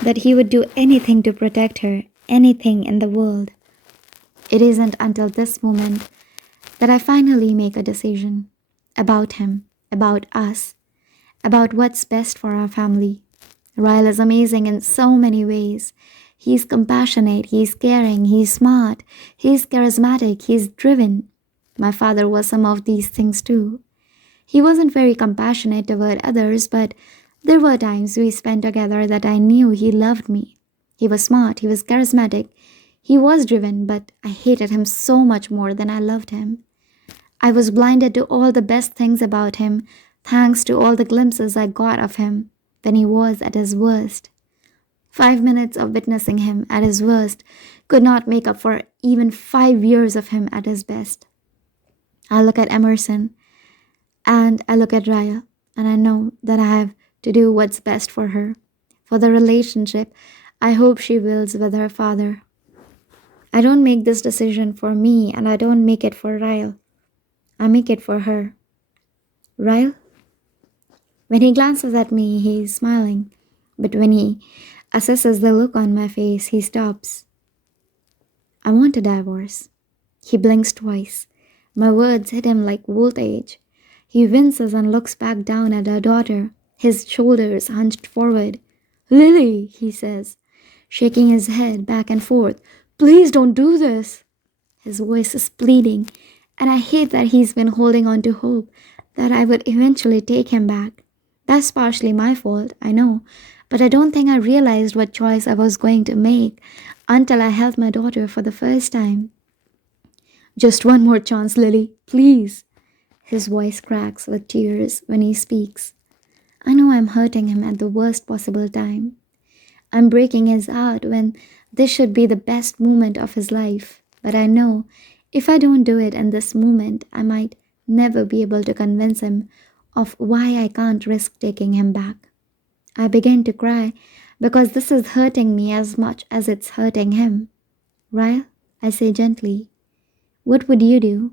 that he would do anything to protect her, anything in the world. It isn't until this moment that I finally make a decision about him, about us, about what's best for our family. Ryle is amazing in so many ways. He's compassionate, he's caring, he's smart, he's charismatic, he's driven. My father was some of these things too. He wasn't very compassionate toward others, but there were times we spent together that I knew he loved me. He was smart, he was charismatic, he was driven, but I hated him so much more than I loved him. I was blinded to all the best things about him, thanks to all the glimpses I got of him when he was at his worst. 5 minutes of witnessing him at his worst could not make up for even 5 years of him at his best. I look at Emerson, and I look at Raya, and I know that I have to do what's best for her, for the relationship I hope she builds with her father. I don't make this decision for me, and I don't make it for Ryle. I make it for her. Ryle? When he glances at me, he's smiling, but when he assesses the look on my face, he stops. I want a divorce. He blinks twice. My words hit him like voltage. He winces and looks back down at our daughter, his shoulders hunched forward. Lily, he says, shaking his head back and forth. Please don't do this. His voice is pleading, and I hate that he's been holding on to hope, that I would eventually take him back. That's partially my fault, I know, but I don't think I realized what choice I was going to make until I held my daughter for the first time. Just one more chance, Lily, please. His voice cracks with tears when he speaks. I know I'm hurting him at the worst possible time. I'm breaking his heart when this should be the best moment of his life. But I know if I don't do it in this moment, I might never be able to convince him of why I can't risk taking him back. I begin to cry because this is hurting me as much as it's hurting him. Ryle, I say gently, what would you do?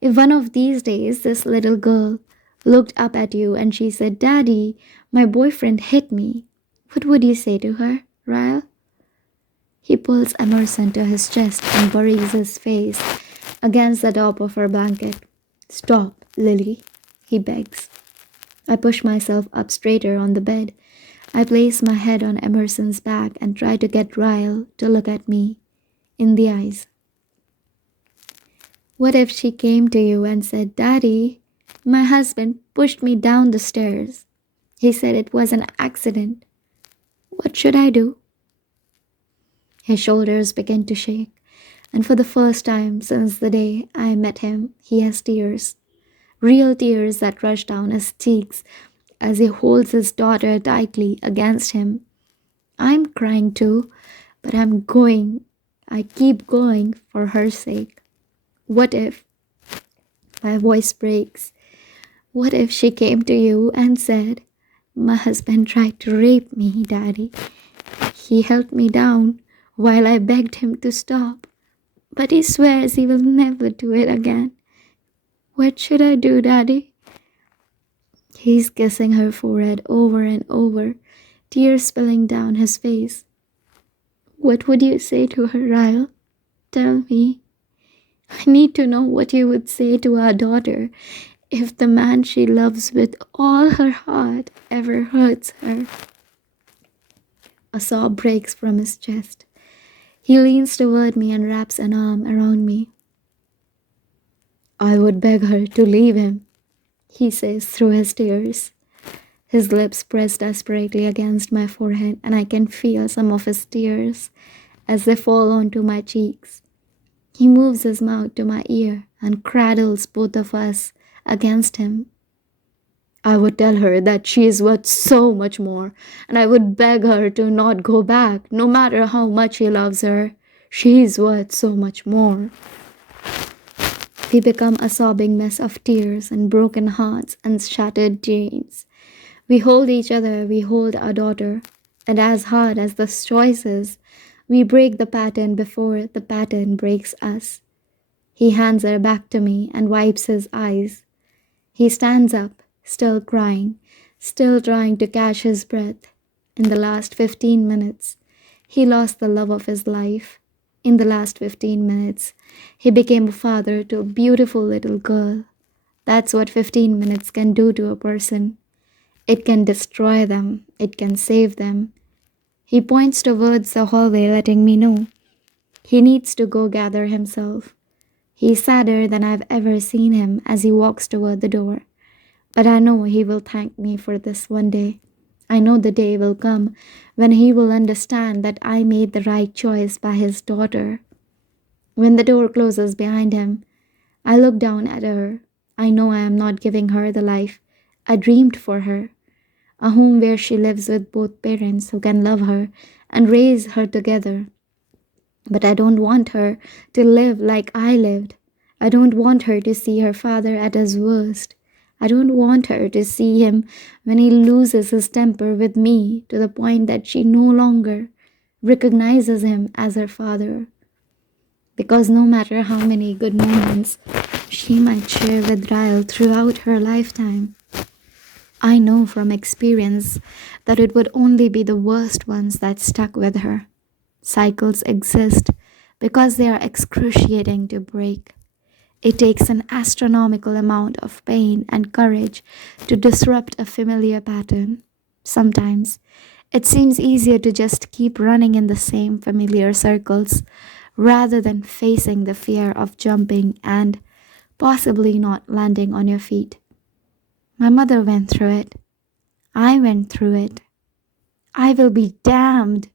If one of these days this little girl looked up at you and she said, Daddy, my boyfriend hit me, what would you say to her, Ryle? He pulls Emerson to his chest and buries his face against the top of her blanket. Stop, Lily, he begs. I push myself up straighter on the bed. I place my head on Emerson's back and try to get Ryle to look at me in the eyes. What if she came to you and said, Daddy, my husband pushed me down the stairs. He said it was an accident. What should I do? His shoulders begin to shake, and for the first time since the day I met him, he has tears. Real tears that rush down his cheeks as he holds his daughter tightly against him. I'm crying too, but I'm going. I keep going for her sake. What if, my voice breaks, what if she came to you and said, my husband tried to rape me, Daddy. He held me down while I begged him to stop, but he swears he will never do it again. What should I do, Daddy? He's kissing her forehead over and over, tears spilling down his face. What would you say to her, Ryle? Tell me. I need to know what you would say to our daughter if the man she loves with all her heart ever hurts her. A sob breaks from his chest. He leans toward me and wraps an arm around me. I would beg her to leave him, he says through his tears. His lips press desperately against my forehead, and I can feel some of his tears as they fall onto my cheeks. He moves his mouth to my ear and cradles both of us against him. I would tell her that she is worth so much more, and I would beg her to not go back, no matter how much he loves her. She is worth so much more. We become a sobbing mess of tears and broken hearts and shattered dreams. We hold each other, we hold our daughter, and as hard as the choice is, we break the pattern before the pattern breaks us. He hands her back to me and wipes his eyes. He stands up, still crying, still trying to catch his breath. In the last 15 minutes, he lost the love of his life. In the last 15 minutes, he became a father to a beautiful little girl. That's what 15 minutes can do to a person. It can destroy them. It can save them. He points towards the hallway, letting me know he needs to go gather himself. He's sadder than I've ever seen him as he walks toward the door. But I know he will thank me for this one day. I know the day will come when he will understand that I made the right choice by his daughter. When the door closes behind him, I look down at her. I know I am not giving her the life I dreamed for her. A home where she lives with both parents who can love her and raise her together. But I don't want her to live like I lived. I don't want her to see her father at his worst. I don't want her to see him when he loses his temper with me to the point that she no longer recognizes him as her father. Because no matter how many good moments she might share with Ryle throughout her lifetime, I know from experience that it would only be the worst ones that stuck with her. Cycles exist because they are excruciating to break. It takes an astronomical amount of pain and courage to disrupt a familiar pattern. Sometimes it seems easier to just keep running in the same familiar circles rather than facing the fear of jumping and possibly not landing on your feet. My mother went through it. I went through it. I will be damned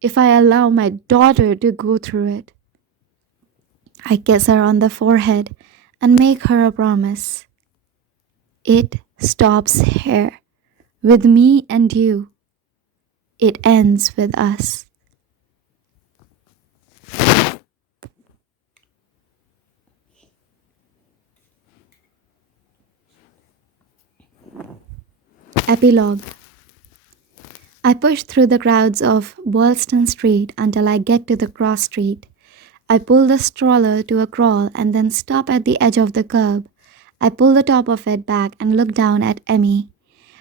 if I allow my daughter to go through it. I kiss her on the forehead and make her a promise. It stops here, with me and you. It ends with us. Epilogue. I push through the crowds of Boylston Street until I get to the cross street. I pull the stroller to a crawl and then stop at the edge of the curb. I pull the top of it back and look down at Emmy.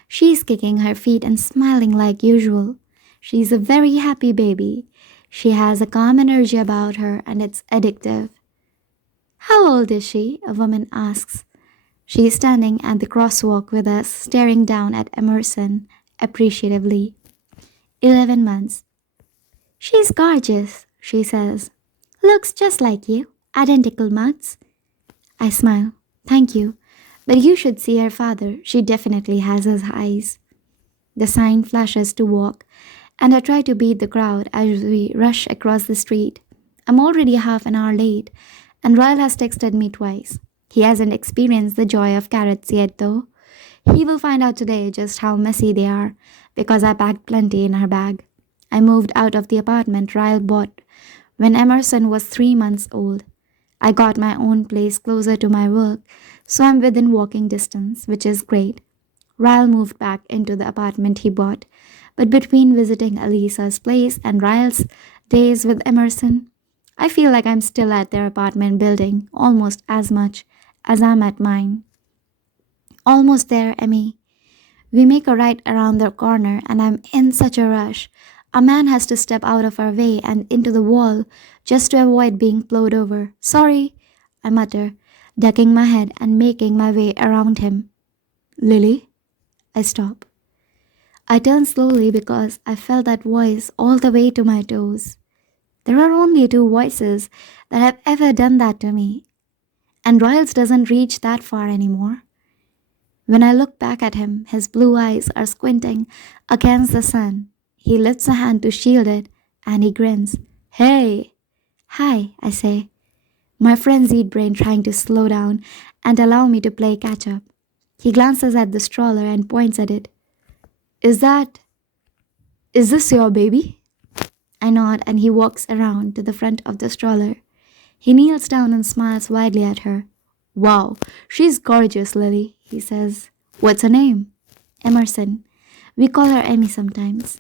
She's kicking her feet and smiling like usual. She's a very happy baby. She has a calm energy about her and it's addictive. How old is she? A woman asks. She is standing at the crosswalk with us, staring down at Emerson appreciatively. 11 months. She's gorgeous, she says. Looks just like you. Identical mugs. I smile. Thank you. But you should see her father. She definitely has his eyes. The sign flashes to walk, and I try to beat the crowd as we rush across the street. I'm already half an hour late, and Royal has texted me twice. He hasn't experienced the joy of carrots yet, though. He will find out today just how messy they are, because I packed plenty in her bag. I moved out of the apartment Ryle bought when Emerson was 3 months old. I got my own place closer to my work, so I'm within walking distance, which is great. Ryle moved back into the apartment he bought, but between visiting Elisa's place and Ryle's days with Emerson, I feel like I'm still at their apartment building almost as much as I'm at mine. Almost there, Emmy. We make a right around the corner, and I'm in such a rush. A man has to step out of our way and into the wall just to avoid being plowed over. Sorry, I mutter, ducking my head and making my way around him. Lily? I stop. I turn slowly because I felt that voice all the way to my toes. There are only two voices that have ever done that to me, and Royals doesn't reach that far anymore. When I look back at him, his blue eyes are squinting against the sun. He lifts a hand to shield it, and he grins. Hey! Hi, I say, my frenzied brain trying to slow down and allow me to play catch-up. He glances at the stroller and points at it. Is this your baby? I nod and he walks around to the front of the stroller. He kneels down and smiles widely at her. Wow, she's gorgeous, Lily, he says. What's her name? Emerson. We call her Emmy sometimes.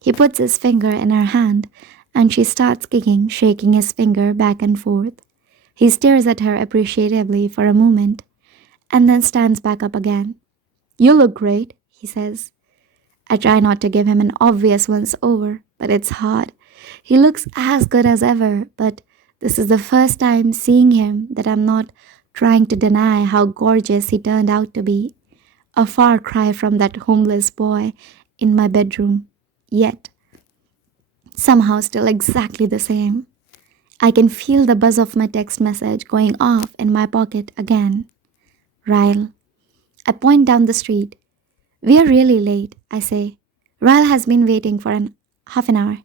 He puts his finger in her hand and she starts kicking, shaking his finger back and forth. He stares at her appreciatively for a moment and then stands back up again. You look great, he says. I try not to give him an obvious once over, but it's hard. He looks as good as ever, but this is the first time seeing him that I'm not trying to deny how gorgeous he turned out to be. A far cry from that homeless boy in my bedroom. Yet, somehow still exactly the same. I can feel the buzz of my text message going off in my pocket again. Ryle. I point down the street. We are really late, I say. Ryle has been waiting for half an hour.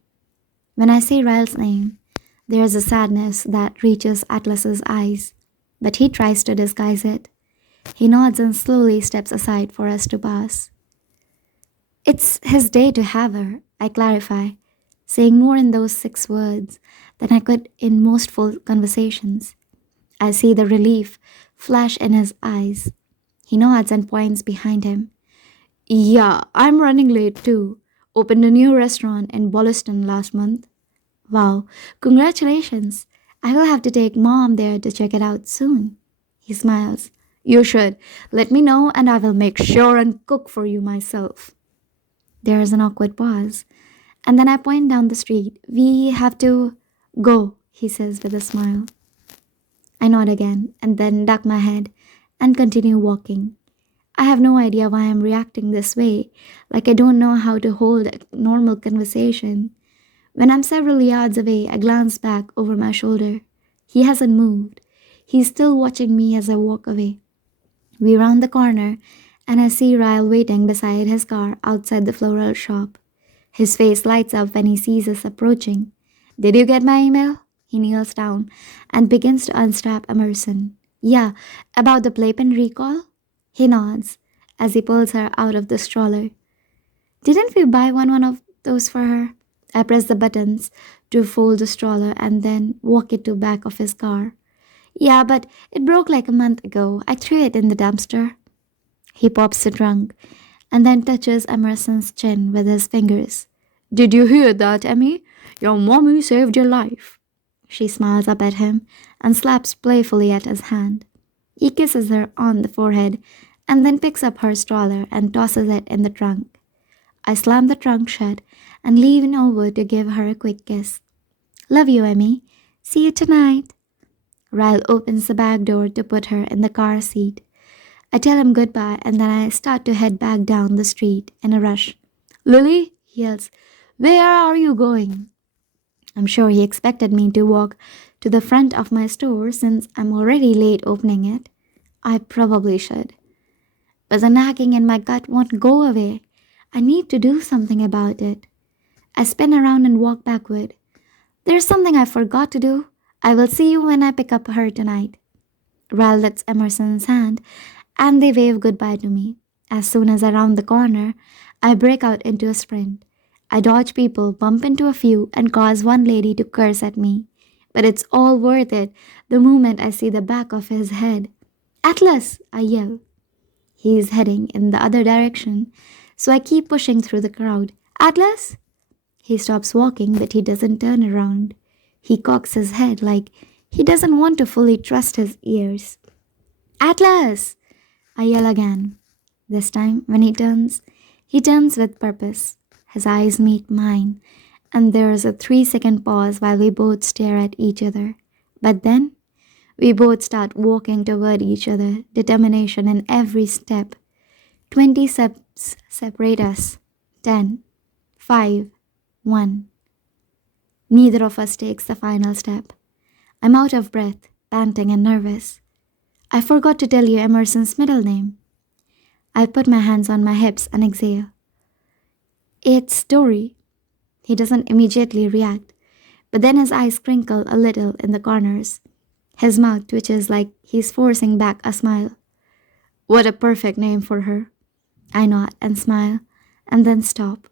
When I say Ryle's name, there is a sadness that reaches Atlas's eyes, but he tries to disguise it. He nods and slowly steps aside for us to pass. It's his day to have her, I clarify, saying more in those 6 words than I could in most full conversations. I see the relief flash in his eyes. He nods and points behind him. Yeah, I'm running late too. Opened a new restaurant in Bolliston last month. Wow, congratulations. I will have to take Mom there to check it out soon. He smiles. You should. Let me know and I will make sure and cook for you myself. There is an awkward pause, and then I point down the street. We have to go, he says with a smile. I nod again and then duck my head and continue walking. I have no idea why I'm reacting this way, like I don't know how to hold a normal conversation. When I'm several yards away, I glance back over my shoulder. He hasn't moved. He's still watching me as I walk away. We round the corner, and I see Ryle waiting beside his car outside the floral shop. His face lights up when he sees us approaching. Did you get my email? He kneels down and begins to unstrap Emerson. Yeah, about the playpen recall? He nods as he pulls her out of the stroller. Didn't we buy one of those for her? I press the buttons to fold the stroller and then walk it to back of his car. Yeah, but it broke like a month ago. I threw it in the dumpster. He pops the trunk and then touches Emerson's chin with his fingers. Did you hear that, Emmy? Your mommy saved your life. She smiles up at him and slaps playfully at his hand. He kisses her on the forehead and then picks up her stroller and tosses it in the trunk. I slam the trunk shut and lean over to give her a quick kiss. Love you, Emmy. See you tonight. Ryle opens the back door to put her in the car seat. I tell him goodbye and then I start to head back down the street in a rush. Lily, he yells, where are you going? I'm sure he expected me to walk to the front of my store since I'm already late opening it. I probably should. But the nagging in my gut won't go away. I need to do something about it. I spin around and walk backward. There's something I forgot to do. I will see you when I pick up her tonight. Ryle lifts Emerson's hand and they wave goodbye to me. As soon as I round the corner, I break out into a sprint. I dodge people, bump into a few, and cause one lady to curse at me. But it's all worth it the moment I see the back of his head. Atlas! I yell. He is heading in the other direction, so I keep pushing through the crowd. Atlas? He stops walking, but he doesn't turn around. He cocks his head like he doesn't want to fully trust his ears. Atlas! I yell again. This time, when he turns with purpose. His eyes meet mine, and there is a 3-second pause while we both stare at each other. But then, we both start walking toward each other, determination in every step. 20 steps separate us. 10, 5, 1. Neither of us takes the final step. I'm out of breath, panting and nervous. I forgot to tell you Emerson's middle name. I put my hands on my hips and exhale. It's Dory. He doesn't immediately react, but then his eyes crinkle a little in the corners. His mouth twitches like he's forcing back a smile. What a perfect name for her. I nod and smile, and then stop.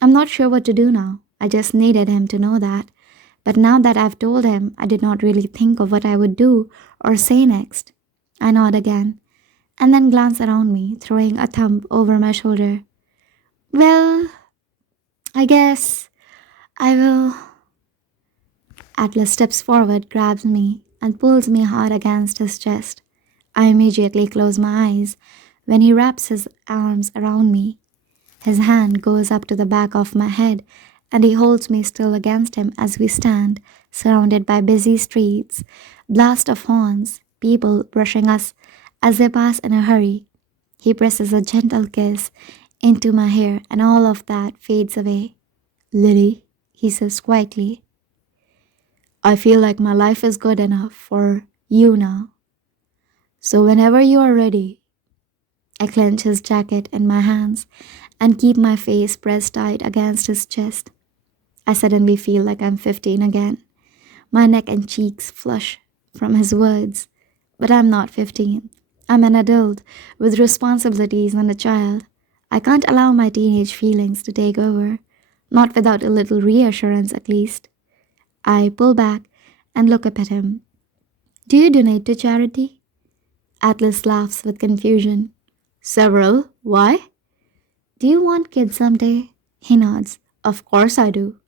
I'm not sure what to do now. I just needed him to know that. But now that I've told him, I did not really think of what I would do or say next. I nod again, and then glance around me, throwing a thumb over my shoulder. Well, I guess I will. Atlas steps forward, grabs me, and pulls me hard against his chest. I immediately close my eyes when he wraps his arms around me. His hand goes up to the back of my head, and he holds me still against him as we stand, surrounded by busy streets, blast of horns, people brushing us as they pass in a hurry. He presses a gentle kiss into my hair, and all of that fades away. Lily, he says quietly, I feel like my life is good enough for you now. So whenever you are ready. I clench his jacket in my hands and keep my face pressed tight against his chest. I suddenly feel like I'm 15 again. My neck and cheeks flush from his words, but I'm not 15. I'm an adult with responsibilities and a child. I can't allow my teenage feelings to take over, not without a little reassurance at least. I pull back and look up at him. Do you donate to charity? Atlas laughs with confusion. Several. Why? Do you want kids someday? He nods. Of course I do.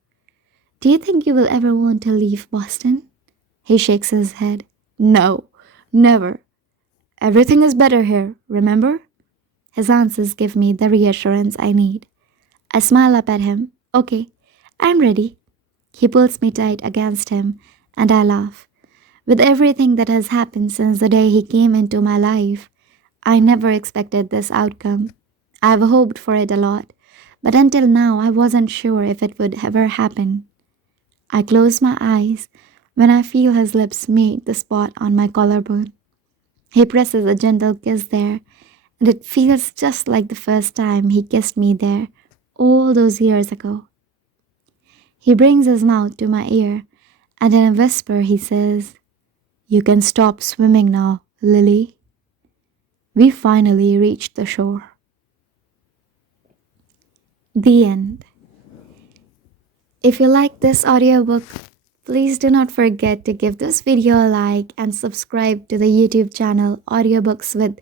Do you think you will ever want to leave Boston? He shakes his head. No, never. Everything is better here, remember? His answers give me the reassurance I need. I smile up at him. Okay, I'm ready. He pulls me tight against him, and I laugh. With everything that has happened since the day he came into my life, I never expected this outcome. I've hoped for it a lot, but until now I wasn't sure if it would ever happen. I close my eyes when I feel his lips meet the spot on my collarbone. He presses a gentle kiss there, and it feels just like the first time he kissed me there all those years ago. He brings his mouth to my ear, and in a whisper he says, "You can stop swimming now, Lily." We finally reached the shore. The end. If you like this audiobook, please do not forget to give this video a like and subscribe to the YouTube channel Audiobooks with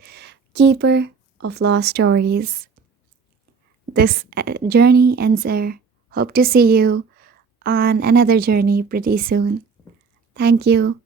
Keeper of Lost Stories. This journey ends there. Hope to see you on another journey pretty soon. Thank you.